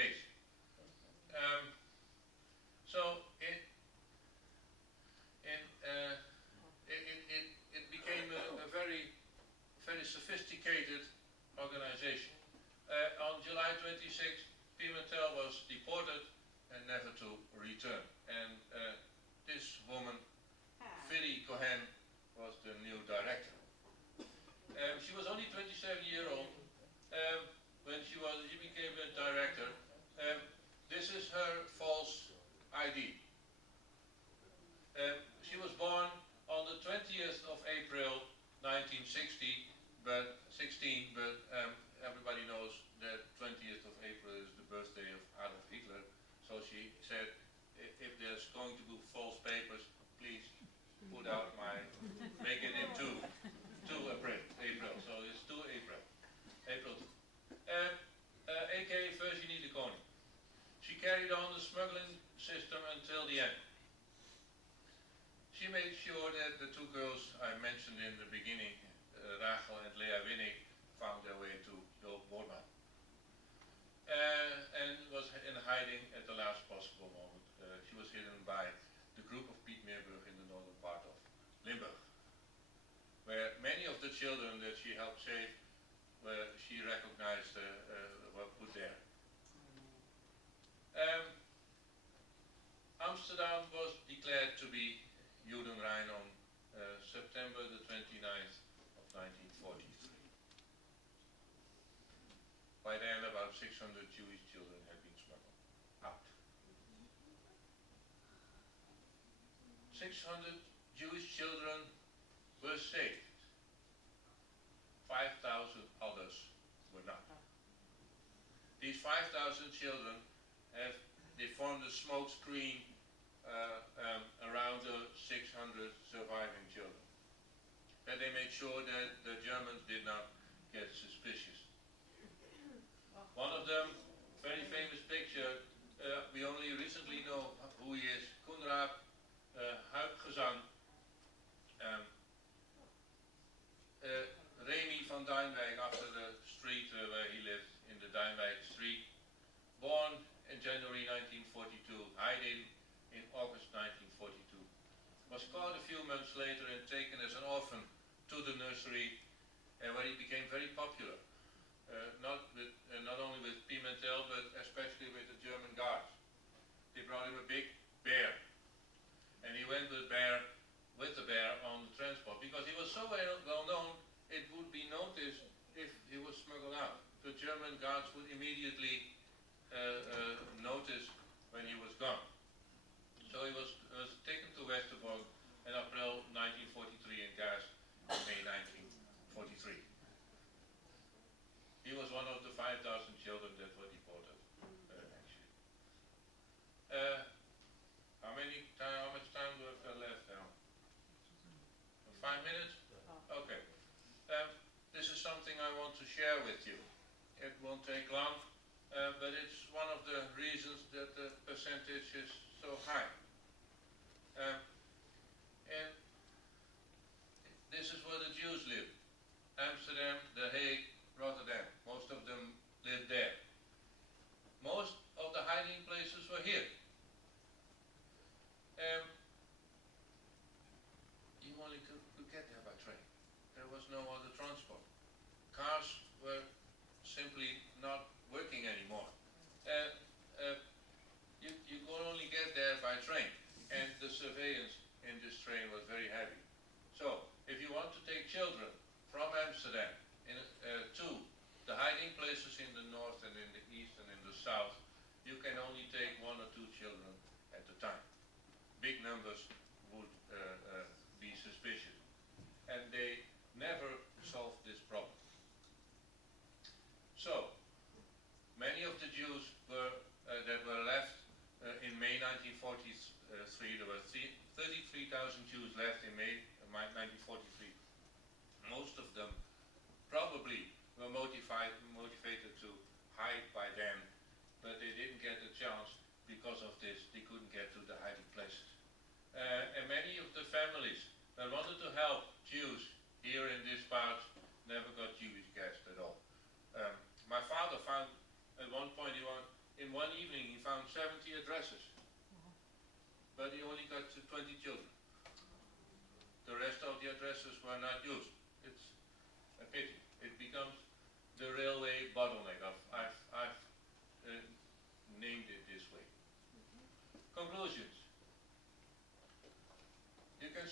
26, Pimentel was deported and never to return. And this woman, Philly Cohen, was the new director. She was only 27-years old when she became a director. This is her false ID. She was born on the 20th of April 1916, but everybody knows that 20th of April is the birthday of Adolf Hitler. So she said, if there's going to be false papers, please put out make it in 2 April. So it's 2 April. April 2. A.K. Virginie de Koning. She carried on the smuggling system until the end. She made sure that the 2 girls I mentioned in the beginning, Rachel and Lea Winnig, found their way to Joop Boorman. And was in hiding at the last possible moment. She was hidden by the group of Piet Meerburg in the northern part of Limburg, where many of the children that she helped save, she recognized were put there. Amsterdam was declared to be Judenrein on September the 29th of 1943. By then about 600 Jewish children had been smuggled out. 600 Jewish children were saved. 5,000 others were not. These 5,000 children they formed a smoke screen around the 600 surviving children. And they made sure that the Germans did not get suspicious. One of them, very famous picture, we only recently know who he is, Koenraad Huipgezang, Remy van Duinwijk, after the street where he lived, in the Duinwijk Street, born in January 1942, hiding in August 1942. Was caught a few months later and taken as an orphan to the nursery, where he became very popular. Not only with Pimentel, but especially with the German guards. They brought him a big bear, and he went with the bear on the transport, because he was so well known, it would be noticed if he was smuggled out. The German guards would immediately notice when he was gone. So he was taken to Westerbork in April 1943 and gassed in May 1943. He was one of the 5,000 children that were deported, actually. How much time do I have left now? 5 minutes? Okay. This is something I want to share with you. It won't take long, but it's one of the reasons that the percentage is so high. And this is where the Jews live. Amsterdam, The Hague, Rotterdam. Most of them lived there. Most of the hiding places were here. You only could get there by train. There was no other transport. Cars were simply not working anymore. You could only get there by train, and the surveillance in this train was very heavy. So, if you want to take children from Amsterdam to the hiding places in the north and in the east and in the south, you can only take 1 or 2 children at a time. Big numbers would be suspicious, and they never solved this problem. So, many of the Jews that were left in May 1943, there were 33,000 Jews left in May 1943. Most of them probably were motivated to hide by then, but they didn't get a chance because of this. They couldn't get to the hiding places. And many of the families that wanted to help Jews here in this part never got Jewish guests at all. My father found, at one point, in one evening, he found 70 addresses, but he only got to 20 children. The rest of the addresses were not used. It's a pity. It becomes the railway bottleneck. I've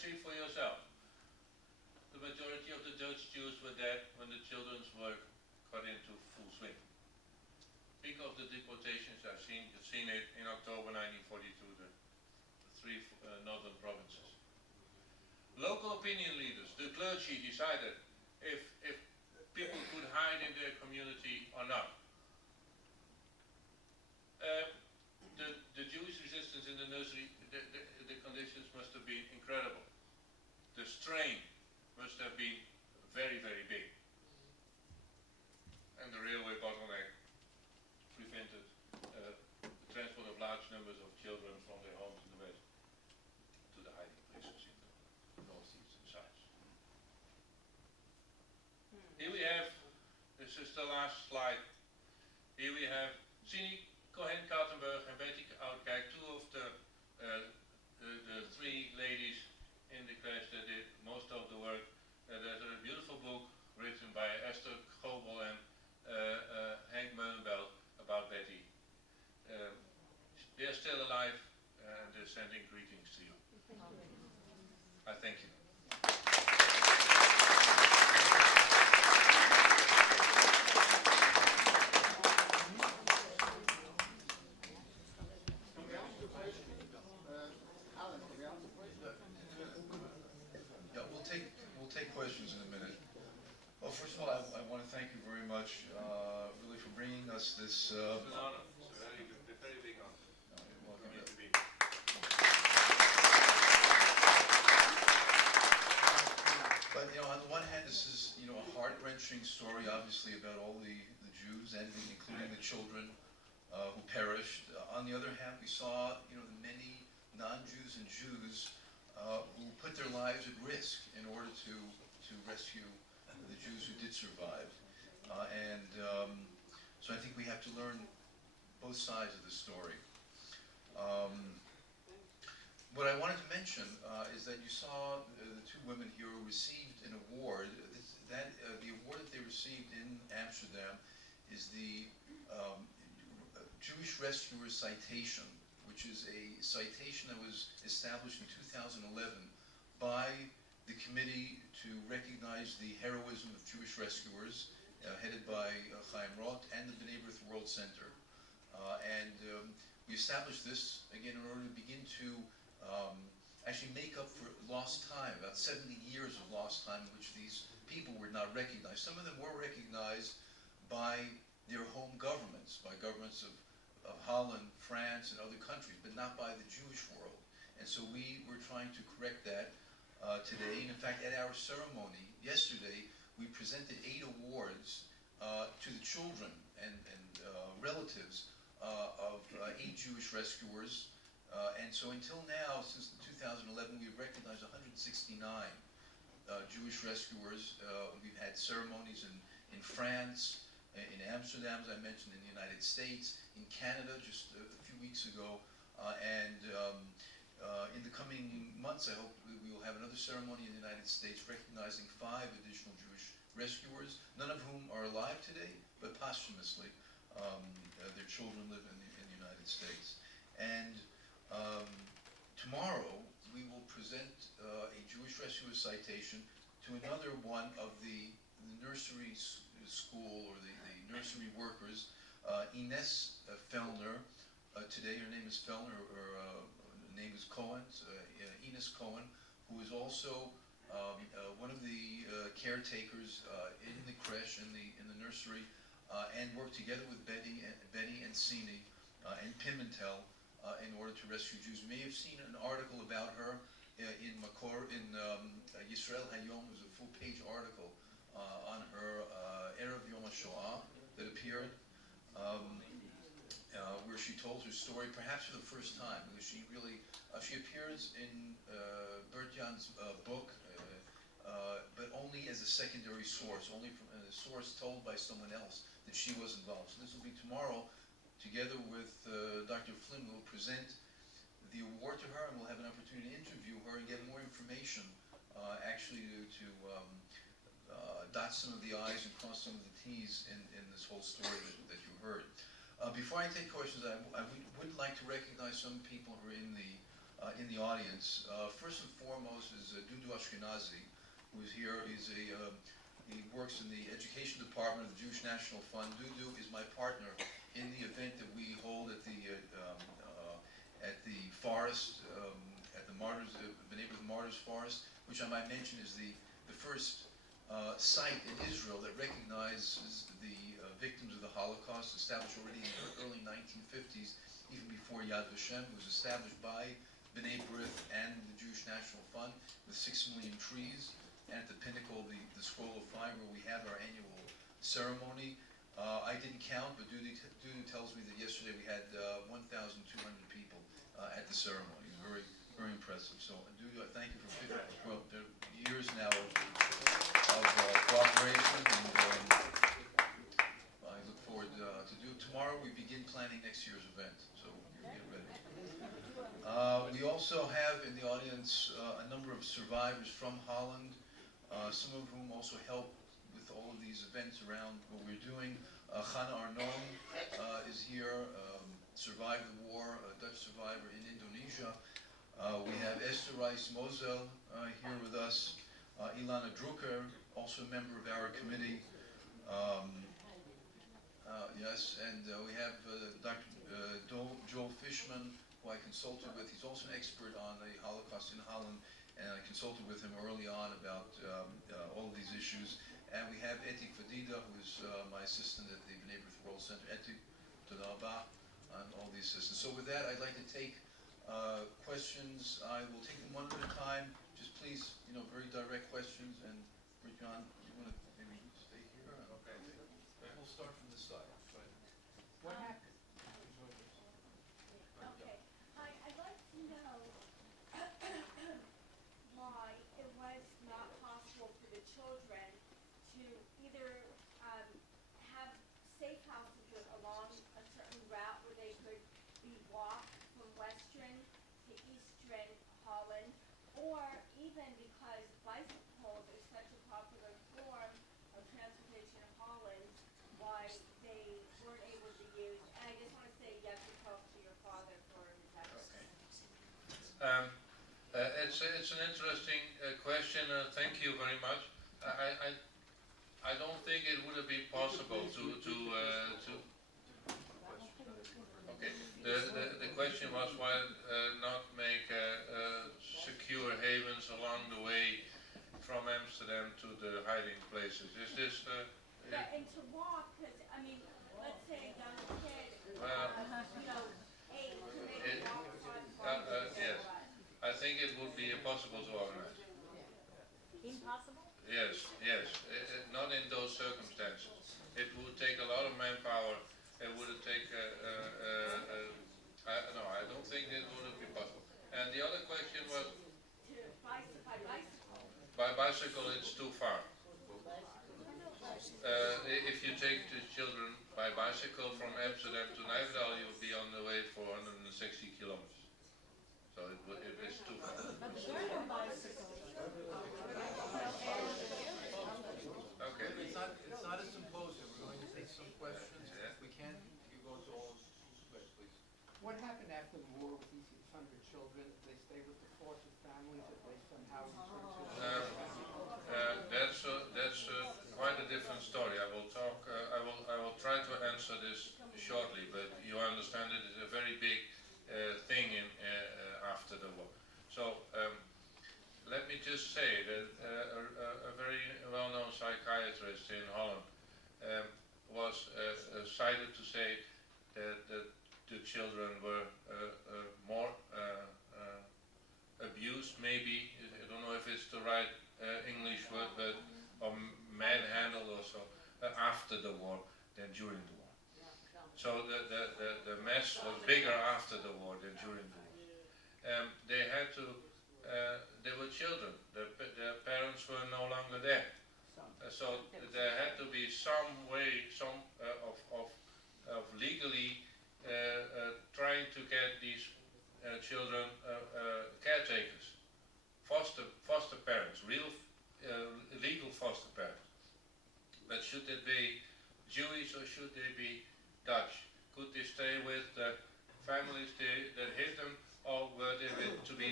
see for yourself. The majority of the Dutch Jews were dead when the children's work got into full swing. Because the deportations, you've seen it in October 1942, the three northern provinces. Local opinion leaders, the clergy, decided if people could hide in their community or not. The Jewish resistance in the nursery, the conditions must have been incredible. The strain must have been very, very big. And the railway bottleneck prevented the transport of large numbers of children from their homes in the west to the hiding places in the northeastern sides. Here we have, this is the last slide, here we have Sini Cohen-Kartenberg and Betty Outkijk, two of the three ladies in the class that did most of the work. There's a beautiful book written by Esther Gobel and Henk Meulenbelt about Betty. They're still alive and they're sending greetings to you. I thank you. Yeah, we'll take questions in a minute. Well, first of all, I want to thank you very much, really, for bringing us this. It's an honor. It's a very big honor. Welcome. For me to be. But on the one hand, this is a heart-wrenching story, obviously, about all the Jews, and including the children who perished. On the other hand, we saw the many non-Jews and Jews who put their lives at risk in order to rescue the Jews who did survive. So I think we have to learn both sides of the story. What I wanted to mention is that you saw the two women here who received an award. The award that they received in Amsterdam is the Jewish Rescuers Citation, which is a citation that was established in 2011 by the Committee to Recognize the Heroism of Jewish Rescuers, headed by Chaim Roth and the B'nai B'rith World Center. We established this, again, in order to begin to actually make up for lost time, about 70 years of lost time in which these people were not recognized. Some of them were recognized by their home governments, by governments of Holland, France, and other countries, but not by the Jewish world. And so we were trying to correct that today. And in fact, at our ceremony yesterday, we presented 8 awards to the children and relatives of 8 Jewish rescuers. And so until now, since 2011, we've recognized 169 Jewish rescuers. We've had ceremonies in France, in Amsterdam, as I mentioned, in the United States, in Canada just a few weeks ago, and in the coming months, I hope we will have another ceremony in the United States recognizing 5 additional Jewish rescuers, none of whom are alive today, but posthumously. Their children live in the United States. And tomorrow, we will present a Jewish Rescuer Citation to another one of the nursery school or the nursery workers, Ines Fellner. Today her name is Fellner, her name is Cohen, Ines Cohen, who is also one of the caretakers in the creche, in the nursery, and worked together with Betty and Sini and Pimentel in order to rescue Jews. You may have seen an article about her in Makor, in Yisrael Hayom. There's a full-page article on her Erev Yom HaShoah that appeared, where she told her story, perhaps for the first time, because she appears in Bert Jan's book, but only as a secondary source, only from a source told by someone else that she was involved. So this will be tomorrow, together with Dr. Flim, who will present the award to her, and we'll have an opportunity to interview her and get more information, actually to dot some of the I's and cross some of the T's in this whole story that you heard. Before I take questions, I would like to recognize some people who are in the in the audience. First and foremost is Dudu Ashkenazi, who is here. He works in the education department of the Jewish National Fund. Dudu is my partner in the event that we hold at the forest, at the Martyrs, B'nai B'rith Martyrs Forest, which I might mention is the first site in Israel that recognizes the victims of the Holocaust, established already in the early 1950s, even before Yad Vashem. It was established by B'nai B'rith and the Jewish National Fund with 6 million trees. And at the pinnacle, the scroll of fire, where we have our annual ceremony. I didn't count, but Dudu tells me that yesterday we had 1,200 people at the ceremony. Very, very impressive. So, Dudu, I thank you for years now of cooperation, and I look forward to do it. Tomorrow we begin planning next year's event, so you get ready. We also have in the audience a number of survivors from Holland, some of whom also help with all of these events around what we're doing. Chana Arnon is here, survived the war, a Dutch survivor in Indonesia. We have Esther Rice Mosel here with us. Ilana Drucker, also a member of our committee. Yes, and we have Dr. Joel Fishman, who I consulted with. He's also an expert on the Holocaust in Holland, and I consulted with him early on about all of these issues. And we have Etik Fadida, who is my assistant at the B'nai B'rith World Center. Etik, Toda Rabah, on all the assistants. So with that, I'd like to take questions. I will take them one at a time. Just please, very direct questions. And John, you want to maybe stay here? Okay. We'll start from this side. Right. What happened? Okay. Hi, I'd like to know why it was not possible for the children to either have safe houses along a certain route where they could be walked from Western to Eastern Holland, or even because bicycles are such a popular form of transportation in Holland, why they weren't able to use. And I just want to say you have to talk to your father for his efforts. It's an interesting question. Thank you very much. I don't think it would have been possible to okay. The question was why not make secure havens along the way from Amsterdam to the hiding places. Is this? Yeah, and to walk, because I mean, let's say a young kid, Well, 8, can they walk on yes. I think it would be impossible to organize. Impossible? Yes, not in those circumstances. It would take a lot of manpower. It would take. No, I don't think it would be possible. And the other question was, by bicycle. by bicycle, it's too far. If you take the children by bicycle from Amsterdam to Nijverdal, you'll be on the way for 160 kilometers. So it's too far. But the German bicycle. Okay. It's not a symposium. We're going to take some questions. Yeah. If we can, you go to all of them. Please. What happened after the war with these 600 children? Did they stay with the foster families? Did they somehow return to That's quite a different story. I will talk. I will try to answer this shortly, but you understand it is a very big thing in after the war. So let me just say that a very well-known psychiatrist in Holland was cited to say that the children were more abused, maybe. I don't know if it's the right English word, but or manhandled also after the war than during the war. So the mess was bigger after the war than during the war. They had to. They were children. Their parents were no longer there. So there had to be some way, of legally trying to get these children caretakers, foster parents, real legal foster parents. But should they be Jewish or should they be Dutch? Could they stay with the families that hid them, or were they to be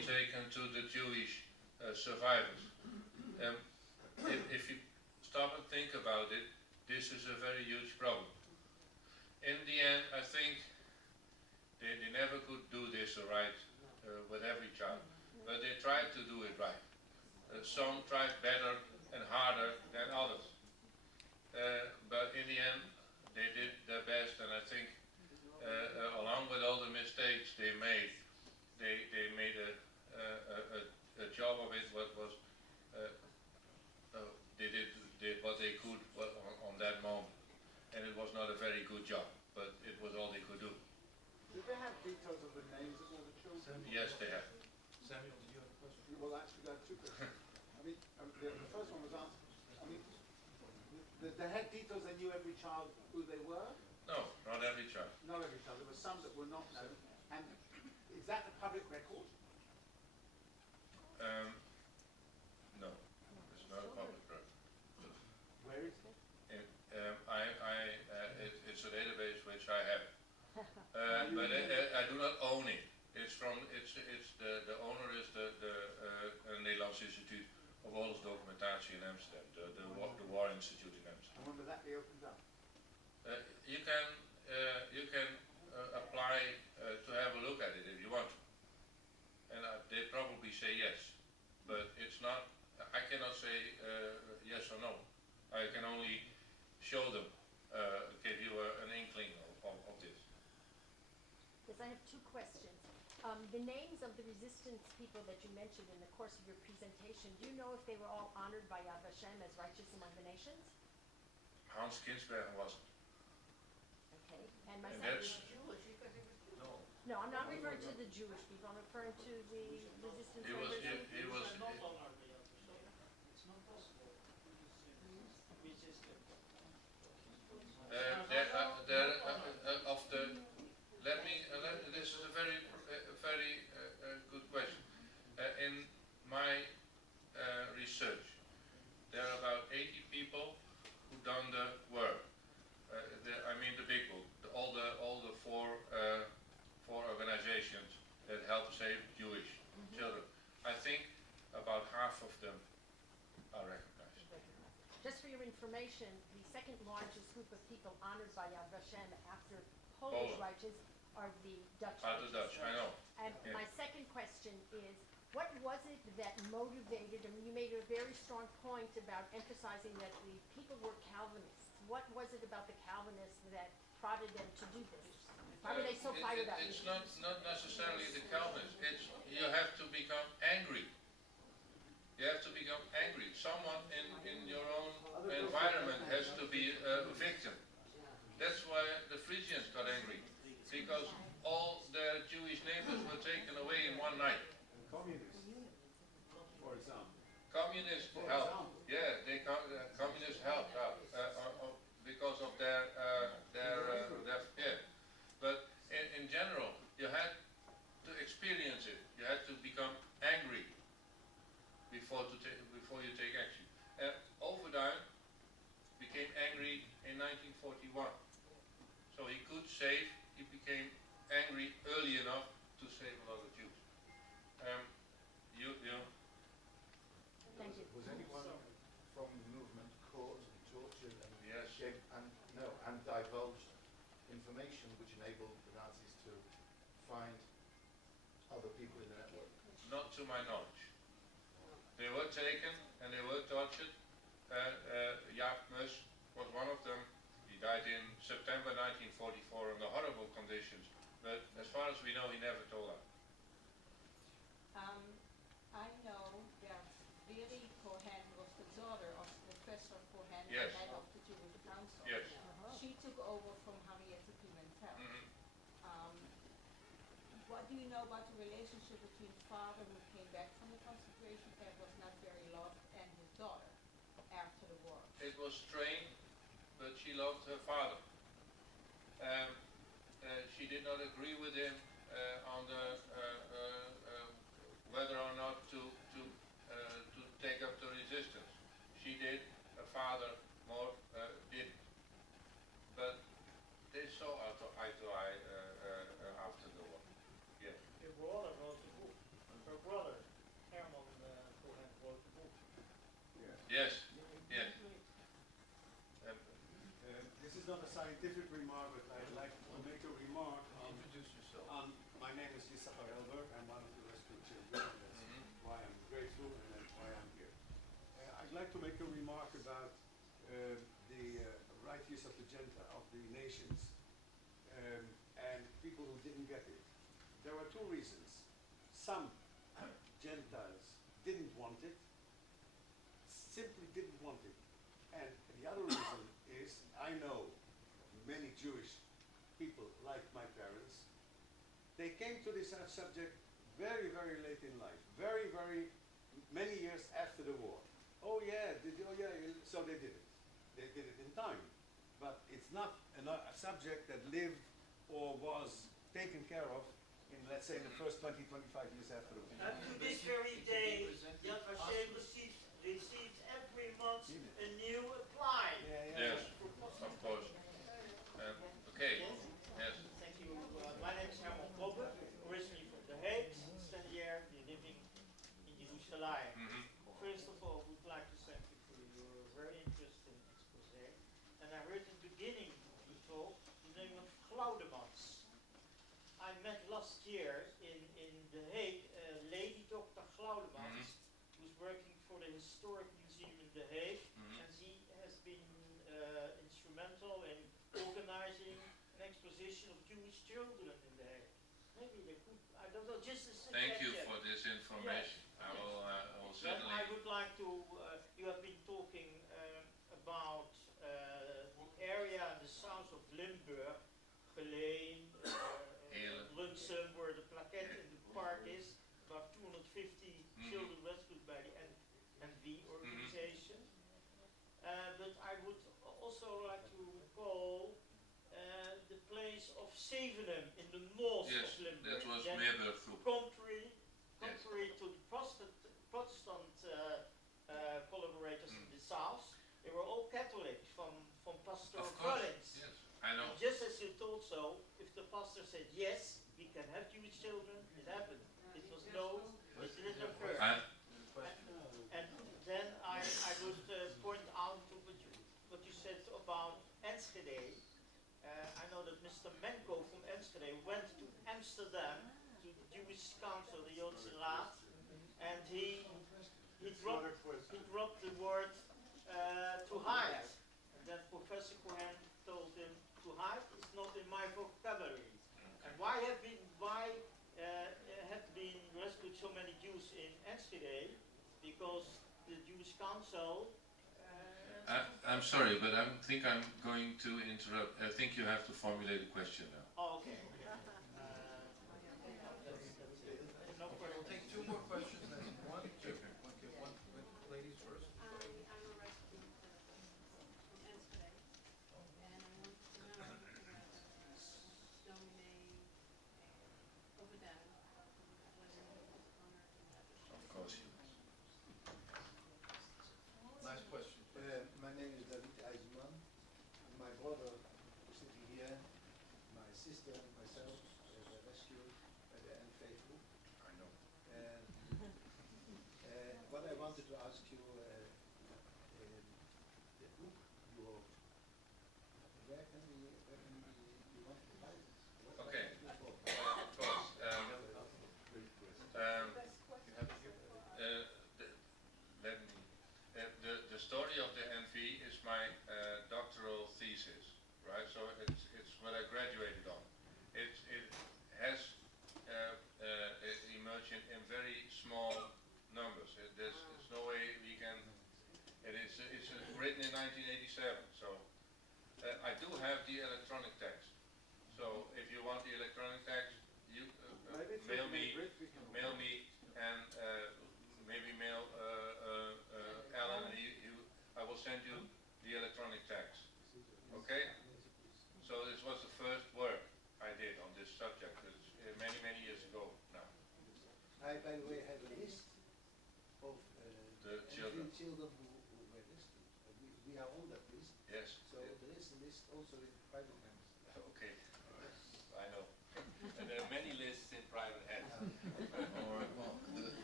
taken to the Jewish survivors. If you stop and think about it, this is a very huge problem. In the end, I think they never could do this right with every child, but they tried to do it right. Some tried better and harder than others. But in the end, they did their best, and I think along with all the mistakes they made made a job of it. What was they did what they could on that moment, and it was not a very good job, but it was all they could do. Did they have details of the names of all the children? Yes, they have. Samuel, did you have a question? Well, actually, there are two questions. The first one was answered. They had details, they knew every child who they were? No, not every child. Not every child. There were some that were not known. And is that the public record? No, it's not a public record. Where is it? It's a database which I have, but I do not own it. It's the owner is the Nederlands Instituut of Oorlogsdocumentatie in Amsterdam, the War Institute in Amsterdam. And when will that be opened up? You can apply to have a look at it if you want to, and they probably say yes, but it's not. I cannot say yes or no. I can only show them, give you an inkling of this. Yes, I have two questions. The names of the resistance people that you mentioned in the course of your presentation, do you know if they were all honored by Yad Vashem as righteous among the nations? Hans Kinsbergen wasn't. Okay, and my And second... that's, no, No, I'm not referring to the Jewish people, I'm referring to the resistance he was, members. he was, It's not possible. This is a very good question. In my research, there are about 80 people who done the work. I mean the big book, all the four organizations that help save Jewish children. I think about half of them are recognized. Just for your information, the second largest group of people honored by Yad Vashem after Polish Poland. righteous are the Dutch Are the righteous. Dutch, I know. And Yeah. my second question is, what was it that motivated, I mean, you made a very strong point about emphasizing that the people were Calvinists. What was it about the Calvinists that prodded them to do this? Why were they so fired up? It's not necessarily the Calvinists. It's you have to become angry. You have to become angry. Someone in your own environment has to be a victim. That's why the Frisians got angry, because all their Jewish neighbors were taken away in one night. Communists, for example. Communists helped. Yeah, communists helped out because of their yeah. But in general, you had to experience it. You had to become angry before you take action. Overdime became angry in 1941. So he could save. He became angry early enough to save a lot of Jews. Thank you. Was anyone from the movement caught and tortured and Yes. and divulged information which enabled the Nazis to find other people in the network? Not to my knowledge. They were taken and they were tortured. Jaap Mus was one of them. He died in September 1944 under horrible conditions. But as far as we know, he never told us. I know that Veri Cohen was the daughter of Professor Cohen, Yes. the head of the Jewish Council. Yes. She took over from Henriette Pimentel. Mhm. What do you know about the relationship between the father who came back from the concentration camp, was not very loved, and his daughter after the war? It was strained, but she loved her father. She did not agree with him on the whether or not to take up the resistance. She did. Her father more didn't. But they saw eye to eye after the war. Yeah. They were all about the book. her brother, Herman Cohen, wrote the book. Yes, yes. This is not a scientific remark, but I'd like to make a remark on. Introduce yourself. My name is Yisachar Elberg. I'm one of the rescued children. That's why I'm grateful and that's why I'm here. I'd like to make a remark about the right use of the gender of the nations and people who didn't get it. There were two reasons. Some Gentiles didn't want it, simply didn't want it. And the other reason is I know many Jewish people like my parents. They came to this subject very, very late in life, very, very many years after the war. Oh yeah, so they did it. They did it in time. But it's not a subject that lived or was taken care of in, let's say, the first 20, 25 years after the war. And to this very day, Yad Vashem receives every month a new apply. Yes, of course. Okay, yes. Thank you. My name is Herman Koppe, originally from The Hague, spent a year living in Jerusalem. First of all, I would like to thank you for your very interesting expose. And I heard in the beginning of the talk the name of Glaudemans. I met last year in The Hague Lady Dr. Glaudemans, who's working for the Historic Museum in The Hague, and she has been instrumental in organizing an exposition of Jewish children in The Hague. Maybe they could, I don't know, just a suggestion. Thank you for this information. Yes. I will Then certainly. I would like to, you have been talking about the area in the south of Limburg, Geleen, Lunsum, where the plaquette in the park is, about 250 children rescued by the NV organization. But I would also like to recall the place of Zevenum in the north Yes, of Limburg. that was Then Meerburg. contrary to the Protestant collaborators in the south, they were all Catholic from Pastor Of course, Collins. yes, I know. And just as you told so, if the pastor said yes, we can have Jewish children, it happened. It was no, it didn't occur. And then I would point out to what you said about Enschede. I know that Mr. Menko from Enschede went to Amsterdam to the Jewish Council, the Joodse Raad, and he dropped the word to hide. And then Professor Cohen told him to hide is not in my vocabulary. And why have been rescued so many Jews in Enschede? Because the Jewish Council. I'm sorry, but I think I'm going to interrupt. I think you have to formulate a question now. Oh, okay. No We'll problem. take two more questions, then one, two. Okay, one, ladies first. I'm a rescue from Enschede, and I wanted to know Dominee Obadiah, whether he was honored in that. Of course you. Last question. My name is David Eisman. My brother is sitting here. My sister and myself were rescued by the Unfaithful. I know. And what I wanted to ask you, the book you wrote, where can we you want to buy this? What Okay. is it for? Of course. The story of the NV is my doctoral thesis, right? So it's what I graduated on. It has emerged in very small numbers. There's no way we can. It's written in 1987. So I do have the electronic text. So if you want the electronic text, you mail me, and maybe mail Alan, and I will send you the electronic text. Okay? So this was the first work I did on this subject. It's many, many years ago now. I, by the way, have a list of The children. children who were rescued. We are on that list. Yes. So there is a list also in private hands. Okay. I know. And there are many lists in private hands. All right, well,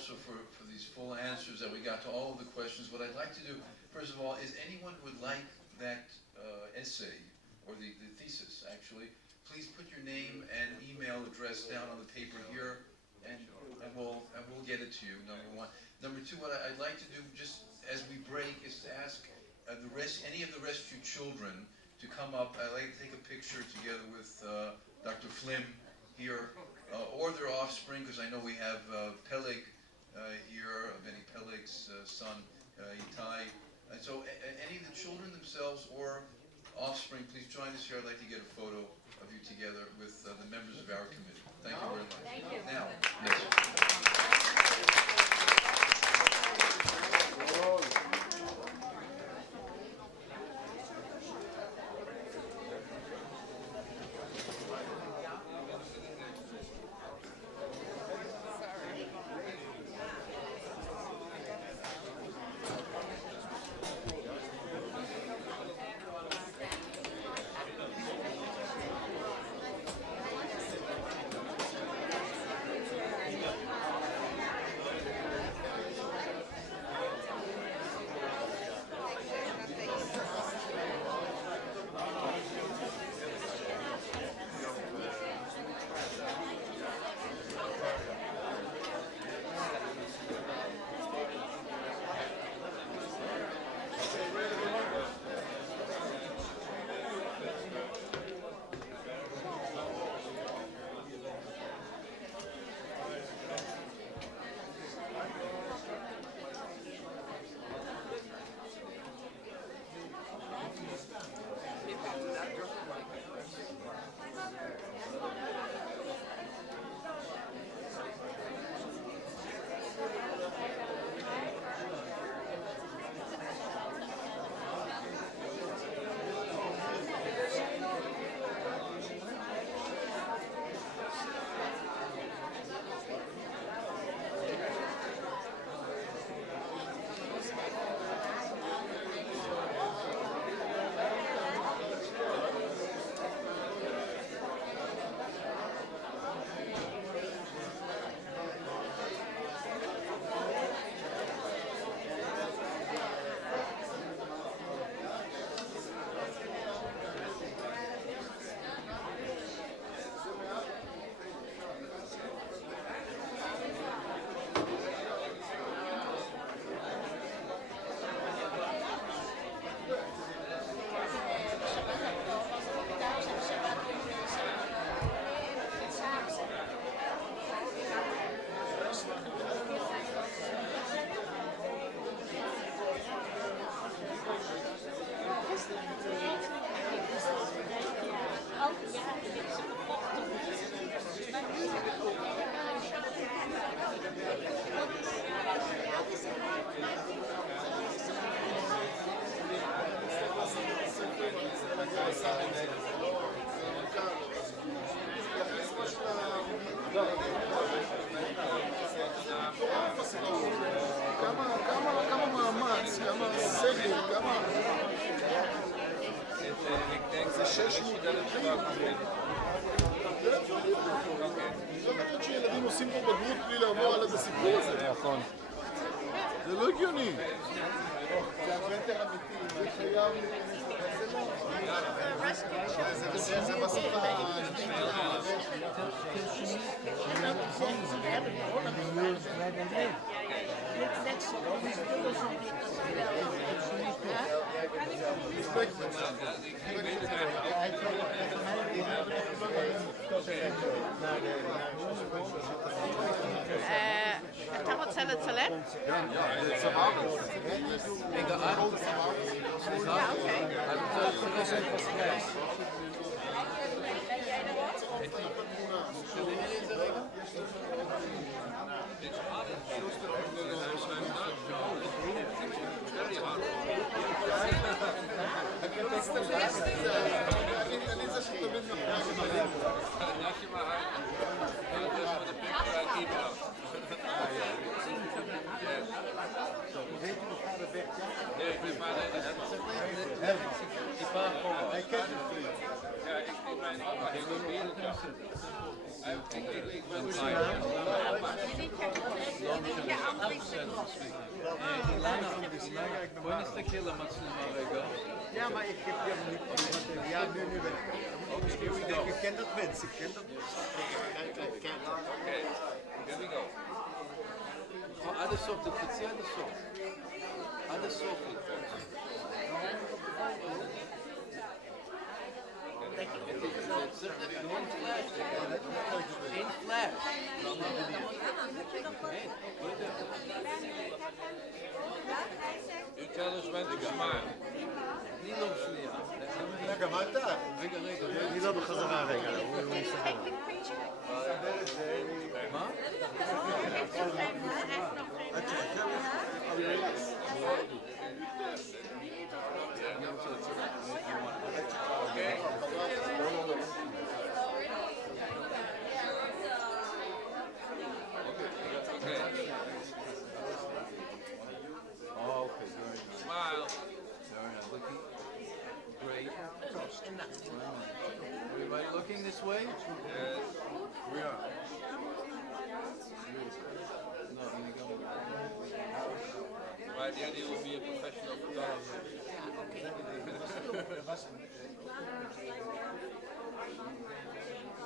also for these full answers that we got to all of the questions. What I'd like to do, first of all, is anyone who would like that essay, or the thesis actually, please put your name and email address down on the paper here, and we'll get it to you, number one. Number two, what I'd like to do, just as we break, is to ask any of the rescued children to come up. I'd like to take a picture together with Dr. Flim here, or their offspring, because I know we have Peleg here, Benny Peleg's son, Itai. And so any of the children themselves or offspring, please join us here. I'd like to get a photo of you together with the members of our committee. Thank you very much. Thank you. Now, yes. כמה מאמץ, כמה סגל, כמה... זה 600 לא חושבת שילדים עושים פה בגרות בלי לעבור על הסיפור הזה. נכון. זה לא הגיוני. זה הרבה יותר אמיתי. זה חייב... זה בשפה... אתה רוצה לצלם? כן, זה צבא. רגע, סליחה? אני רוצה לצלם פסקייס. Ja, ik בואי נסתכל למצלמה רגע. Ja, maar ik heb je niet. Ja, nu ben ik. Okay, here we go. Ik ken dat mensen, ik ken dat Okay, here we go. עד הסוף, תקפצי עד הסוף. עד הסוף לקפוץ. אין פלאש. אין פלאש. You tell us when to smile. תני לו שנייה. רגע, מה אתה? רגע. אני לא בחזרה רגע. מה? Smile. Looking great. Everybody looking this way? Yes. We are. No, you go. By the end, he will be a professional photographer.